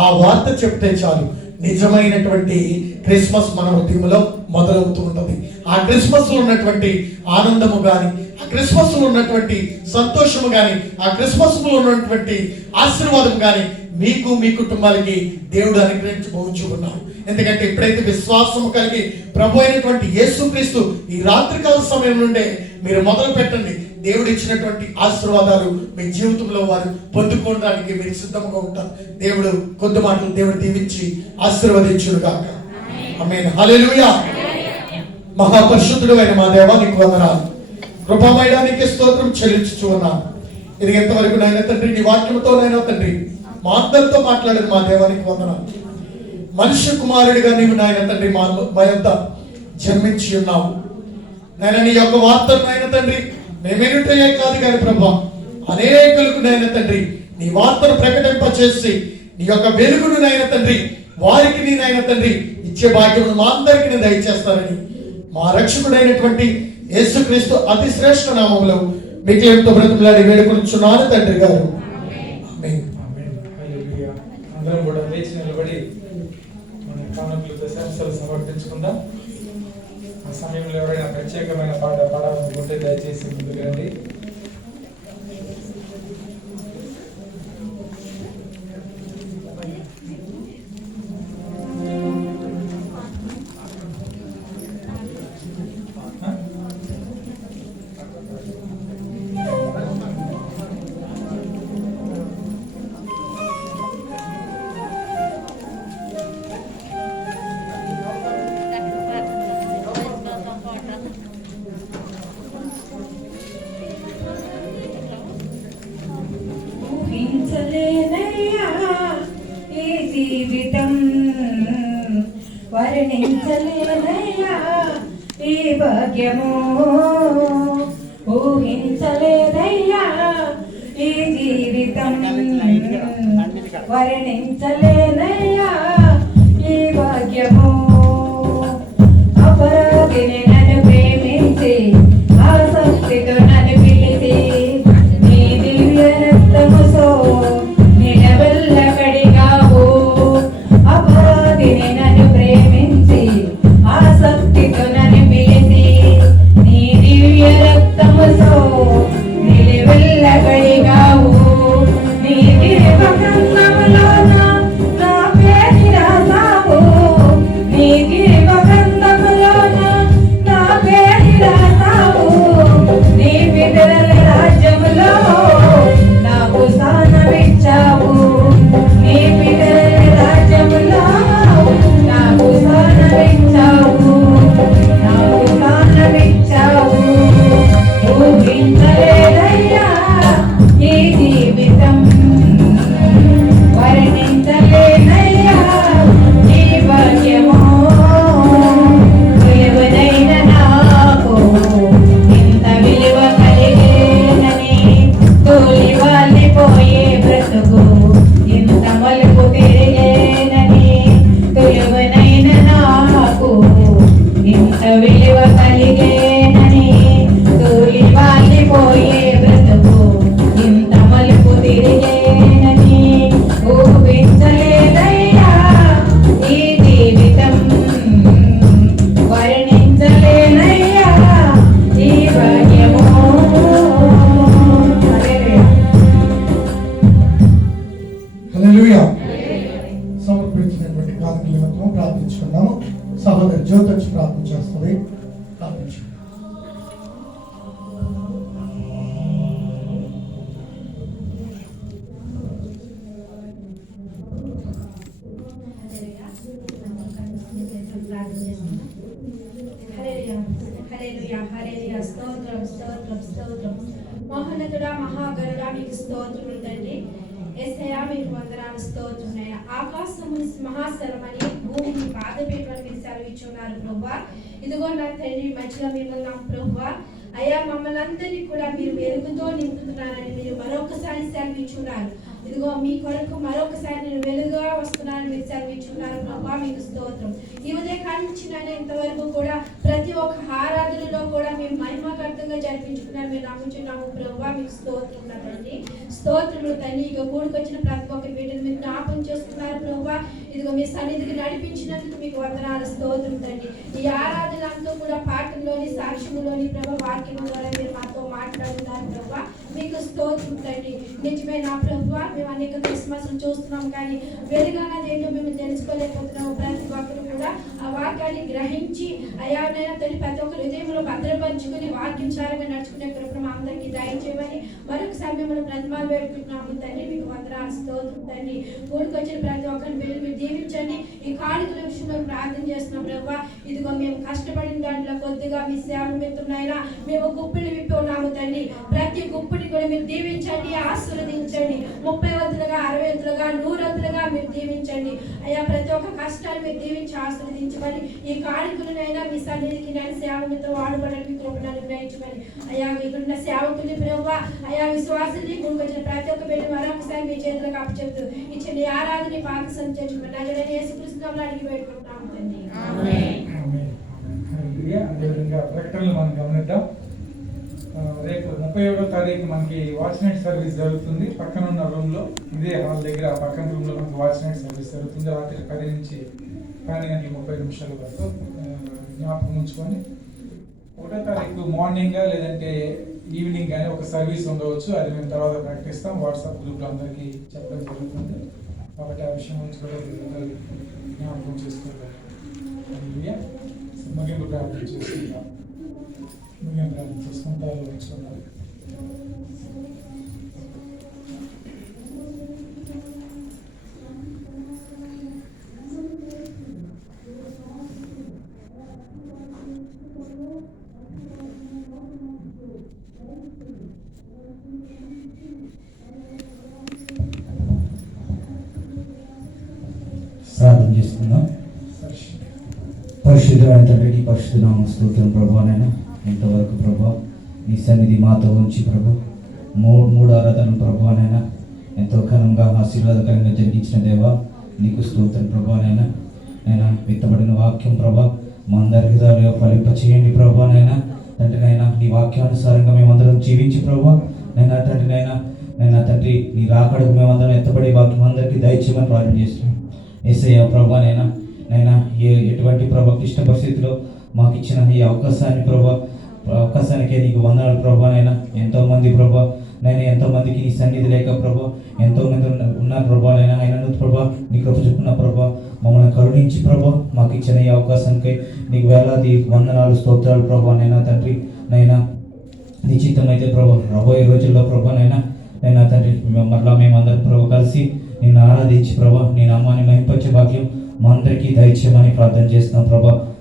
ఆ వార్త చెప్తే చాలు. నిజమైనటువంటి క్రిస్మస్ మన ఉద్యమంలో మొదలవుతూ ఉంటుంది. ఆ క్రిస్మస్ లో ఉన్నటువంటి ఆనందము గాని, ఆ క్రిస్మస్ లో ఉన్నటువంటి సంతోషము గాని, ఆ క్రిస్మస్ లో ఉన్నటువంటి ఆశీర్వాదం గాని మీకు మీ కుటుంబాలకి దేవుడు అనుగ్రహించబోచు ఉన్నారు. ఎందుకంటే ఎప్పుడైతే విశ్వాసము కలిగి ప్రభు అయినటువంటి యేసుక్రీస్తు ఈ రాత్రికాల సమయం నుండే మీరు మొదలు పెట్టండి. దేవుడు ఇచ్చినటువంటి ఆశీర్వాదాలు మీ జీవితంలో వారు పొందుకోవడానికి మీరు సిద్ధంగా ఉంటారు. దేవుడు కొద్ది మాటలు దేవుడు దీవించి ఆశీర్వదించును గాక. ఆమేన్, హల్లెలూయా. మహాపరిశుద్ధుడు అయిన మా దేవా నీకు వందనాలు, కృపమయడానికి స్తోత్రం చెల్లించుచు ఉన్నాను. ఇది ఎంతవరకు నాయన తండ్రి నీ వాక్యంతో నాయన తండ్రి మా అందరితో మాట్లాడిన మా దేవానికి వందనాలు. మనుష్య కుమారుడిగా నీవు నాయన తండ్రి మా యొద్ద జన్మించి ఉన్నావు నాయన. నీ యొక్క వార్తను నాయన తండ్రి మేమేనుటయే కాదు కానీ ప్రభా, అనేకులకు నాయన తండ్రి నీ వార్తను ప్రకటింపచేసి నీ యొక్క వెలుగును నాయన తండ్రి వారికి నీ నాయన తండ్రి ఇచ్చే భాగ్యమును మా అందరికీ నేను దయచేస్తానని మా రక్షకుడైనటువంటి యేసుక్రీస్తు అతి శ్రేష్ఠ నామములో మీకు ఎంతో బ్రతిమలాడి వేడుకొనుచున్నాను తండ్రి గారు. ఆమేన్. అందరం కూడా లేచి నిలబడి మన కానుకలతో శాస్త్రాలు సమర్పించుకుందాం. ఆ సమయంలో ఎవరైనా ప్రత్యేకమైన పాట పాడాలనుకుంటే దయచేసి ముందుకు రండి. వర్ణించలేనయ్యా ఈ భాగ్యము, ఊహించలేనయ్యా ఈ జీవితం, వర్ణించలేనయ్యా ఈ భాగ్యము. అపరాధిని నన్ను ప్రేమించి ఆసక్తితో నన్ను పిలిచి నీ దివ్య రక్తముతో నిలవెల్ల కడిగావు. అపరాధిని నన్ను ప్రేమించి ఆసక్తితో నన్ను పిలిచి నీ దివ్య రక్తముతో నిలవెల్ల కడిగావు. నీ జీవ గ్రంథములోన నా పేరు రాసావు. ప్రార్థించు. మహోన్నతుడా మహాగరుడా మీకు స్తోత్రములు తండ్రి. యేసయ్యా మీకు వందనాలు స్తోత్రములైనా. ఆకాశము సింహాసనమని భూమిని పాదపీఠమని మీరు సెలవిచ్చున్నారు ప్రభువా. ఇదిగో నా తండ్రి మధ్యలో మిమ్మల్ని ప్రభువా అయ్యా మమ్మల్ని అందరినీ కూడా మీరు వెలుగుతో నింపుతున్నారని మీరు మరొకసారి సెలవిచ్చున్నారు. ఇదిగో మీ కొరకు మరొకసారి నేను వెలుగుగా వస్తున్నానని మీరు సెలవిచ్చున్నారు ప్రభా. మీకు స్తోత్రం. ఈ ఉదయకాలం నుంచి నేను ఇంతవరకు కూడా ప్రతి ఒక్క ఆరాధనలో కూడా మేము మహిమకర్తంగా జరిపించుకున్నాను. మీరు నమ్ముచున్నాము ప్రభా. మీకు స్తోత్రం తండ్రి. స్తోత్రములు తండ్రి. ఇక కూడుకొచ్చిన ప్రతి ఒక్క బిడ్డను మీరు జ్ఞాపకం చేసుకున్నారు ప్రభా. ఇదిగో మీ సన్నిధికి నడిపించినందుకు మీకు వందనాలు స్తోత్రం తండ్రి. ఈ ఆరాధన అంతా కూడా పాఠంలోని సాక్ష్యములోని ప్రభా వాక్యం ద్వారా మీరు మాతో మాట్లాడుతున్నారు ప్రభా. మీకు స్తోత్రం తండ్రి. నిజమే నా ప్రభా. మేము అనేక క్రిస్మస్లు చూస్తున్నాం కానీ వెలుగన్నది ఏంటో మేము తెలుసుకోలేకపోతున్నాము. ప్రతి ఒక్కరు కూడా ఆ వాక్యాన్ని గ్రహించి అయానైనా తల్లి ప్రతి ఒక్కరు హృదయంలో భద్రపరుచుకుని వాక్యానుసారంగా నడుచుకునే కృప మా అందరికీ దయచేయమని మరొకసారి మిమ్మల్ని ప్రతిమాలు పెట్టుకుంటున్నాము తండ్రి. మీకు వందనాలు స్తోత్రం తండ్రి. ఊరికొచ్చిన ప్రతి ఒక్కరిని మీరు దీవించండి. ఈ కానుకల విషయంలో ప్రార్థన చేస్తున్నాం ప్రభా. ఇదిగో మేము కష్టపడిన దాంట్లో కొద్దిగా మీ సేవలు మెత్తున్నాయినా మేము గుప్పిడి విప్పి ఉన్నాము తండ్రి. ప్రతి గుప్పిడి కూడా మీరు దీవించండి, ఆశీర్వదించండి. 30 వంతులుగా 60 వంతులుగా 100 వంతులుగా మీరు దీవించండి అయ్యా. ప్రతి ఒక్క కష్టాన్ని మీరు దీవించి ఆశీర్వదించమని ఈ కానుకలనైనా మీ సన్నిధికి నేను సేవకులతో వాడబడడానికి కృపను అనుగ్రహించమని అయ్యా. మీకున్న సేవకుని ప్రభా అయ్యా విశ్వాసాన్ని కూడుకొచ్చిన ప్రతి ఒక్క బిడ్డ మరొకసారి మీ చేతులకు అప్పచెప్తూ ఇచ్చిన ఈ ఆరాధన పాక సంచరించమని నజరేయుడైన యేసుక్రీస్తునామములో అడిగి వేడుకుంటున్నాము తండ్రి. అదేవిధంగా ప్రకటనలు మనం గమనిద్దాం. రేపు 31వ తారీఖు మనకి వాచ్ నైట్ సర్వీస్ జరుగుతుంది. పక్కన ఉన్న రూమ్ లో ఇదే హాల్ దగ్గర పక్కన రూమ్ లో మనకి వాచ్ నైట్ సర్వీస్ జరుగుతుంది. రాత్రి 10 నుంచి 12:30 వరకు జ్ఞాపకం ఉంచుకొని 1వ తారీఖు మార్నింగ్ లేదంటే ఈవినింగ్ కానీ ఒక సర్వీస్ ఉండవచ్చు. అది మేము తర్వాత ప్రకటిస్తాం. వాట్సాప్ గ్రూప్లో అందరికీ చెప్పడం జరుగుతుంది. కాబట్టి ఆ విషయం నుంచి కూడా జ్ఞాపకం చేసుకోవాలి. ముగింపు ప్రార్థన చేసుకుంటాం. ముగింపు ప్రార్థన చేసుకుంటారు ఉంచుకున్నారు. ప్రార్థన చేసుకుందాం. పరిశుద్ధమైన తండ్రికి పరిశుద్ధ నామ స్తోత్రం ప్రభానైనా. ఇంతవరకు ప్రభా నీ సన్నిధి మాతో ఉంచి ప్రభా మూడు ఆరాధనలు ప్రభానైనా ఎంతో ఘనంగా ఆశీర్వాదకరంగా జరిగించిన దేవా నీకు స్తోత్రం ప్రభానైనా. నైనా విత్తబడిన వాక్యం ప్రభా మా అందరి హృదయాలు ఫలింప చేయండి ప్రభానైనా. తండ్రినైనా నీ వాక్యానుసారంగా మేమందరం జీవించి ప్రభా నైనా తండ్రినైనా తండ్రి నీ రాకడకు మేమందరం ఎత్తబడే వాక్యం అందరికీ దయచేయమని ప్రార్థన చేస్తున్నాం. యేసయ్య ప్రభానైనా ఎటువంటి ప్రభా క్లిష్ట పరిస్థితిలో మాకు ఇచ్చిన ఈ అవకాశానికే నీకు వందనాలు ప్రభానైనా. ఎంతోమంది ప్రభా నైనా ఎంతోమందికి నీ సన్నిధి లేక ప్రభా ఎంతోమంది ఉన్నారు ప్రభానైనా. అయినా ప్రభా నీ కృప చెప్పుకున్న ప్రభా మమ్మల్ని కరుణించి ప్రభా మాకు ఇచ్చిన ఈ అవకాశానికి నీకు వేలాది వందనాలు స్తోత్రాలు ప్రభానైనా తండ్రి. నైనా నిశ్చితమైతే ప్రభా రాబోయే రోజుల్లో ప్రభానైనా తండ్రి మరలా మేమందరం ప్రభా కలిసి నిన్ను ఆరాధించి ప్రభా నీ నామాన్ని మహింపచ్చే భాగ్యం మా అందరికీ దయచేయమని ప్రార్థన చేస్తున్నాం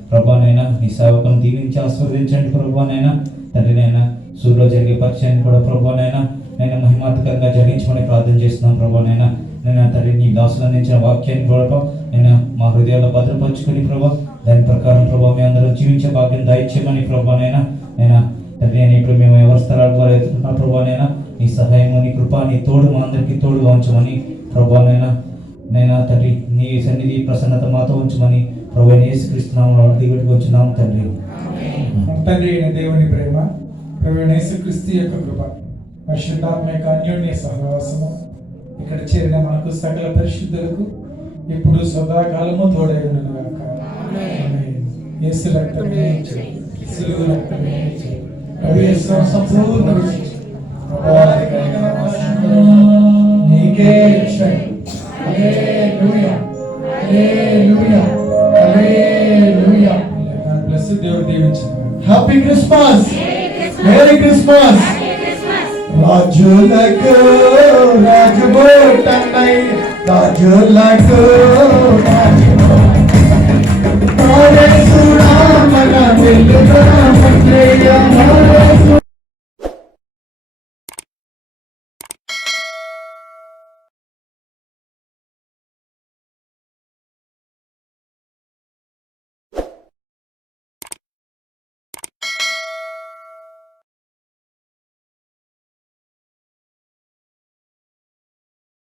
ప్రభానైనా. నీ సేవకులను దీవించి ఆశీర్వదించండి ప్రభానైనా. తండ్రినైనా సూర్యులో జరిగే పరిచయాన్ని కూడా ప్రభానైనా నేను మహిమార్థకరంగా జరిగించమని ప్రార్థన చేస్తున్నాం ప్రభానైనా. నేను తండ్రి నీ దాసులు అందించిన వాక్యాన్ని ప్రభావ నేను మా హృదయాల్లో భద్రపరుచుకుని ప్రభా దాని ప్రకారం ప్రభావ మేము అందరం జీవించే భాగ్యం దయచేయమని ప్రభానైనా. నేను తండ్రి నేను ఇప్పుడు మేము ఎవరి స్థలాల ద్వారా ఎదుర్కొన్నా ప్రభానైనా నీ సహాయము నీ కృప నీ తోడు మా అందరికీ తోడుగా ఉంచమని ప్రభానైనా. నైనా తండ్రి నీ సన్నిధి ప్రసన్నత మాతో ఉంచమని ప్రభువైన యేసుక్రీస్తునామములో అడిగి వచ్చున్నాము తండ్రి. తండ్రి అయిన దేవుని ప్రేమ, ప్రభువైన యేసుక్రీస్తు యొక్క కృప, పరిశుద్ధాత్మ యొక్క అన్యోన్య సహవాసము ఇక్కడ చేరిన మనకు సకల పరిశుద్ధులకు ఇప్పుడు సదాకాలము తోడై ఉండును గాక. యేసు రక్తమే సిలువ రక్తమే ప్రభు యేసు సంపూర్ణ నీకే హల్లెలూయా హల్లెలూయా హల్లెలూయా. దేవుడు దీవించు. Happy Christmas, merry Christmas. రాజులకు రాజుబోటన్నై, రాజులకు రాజుబోటన్నై.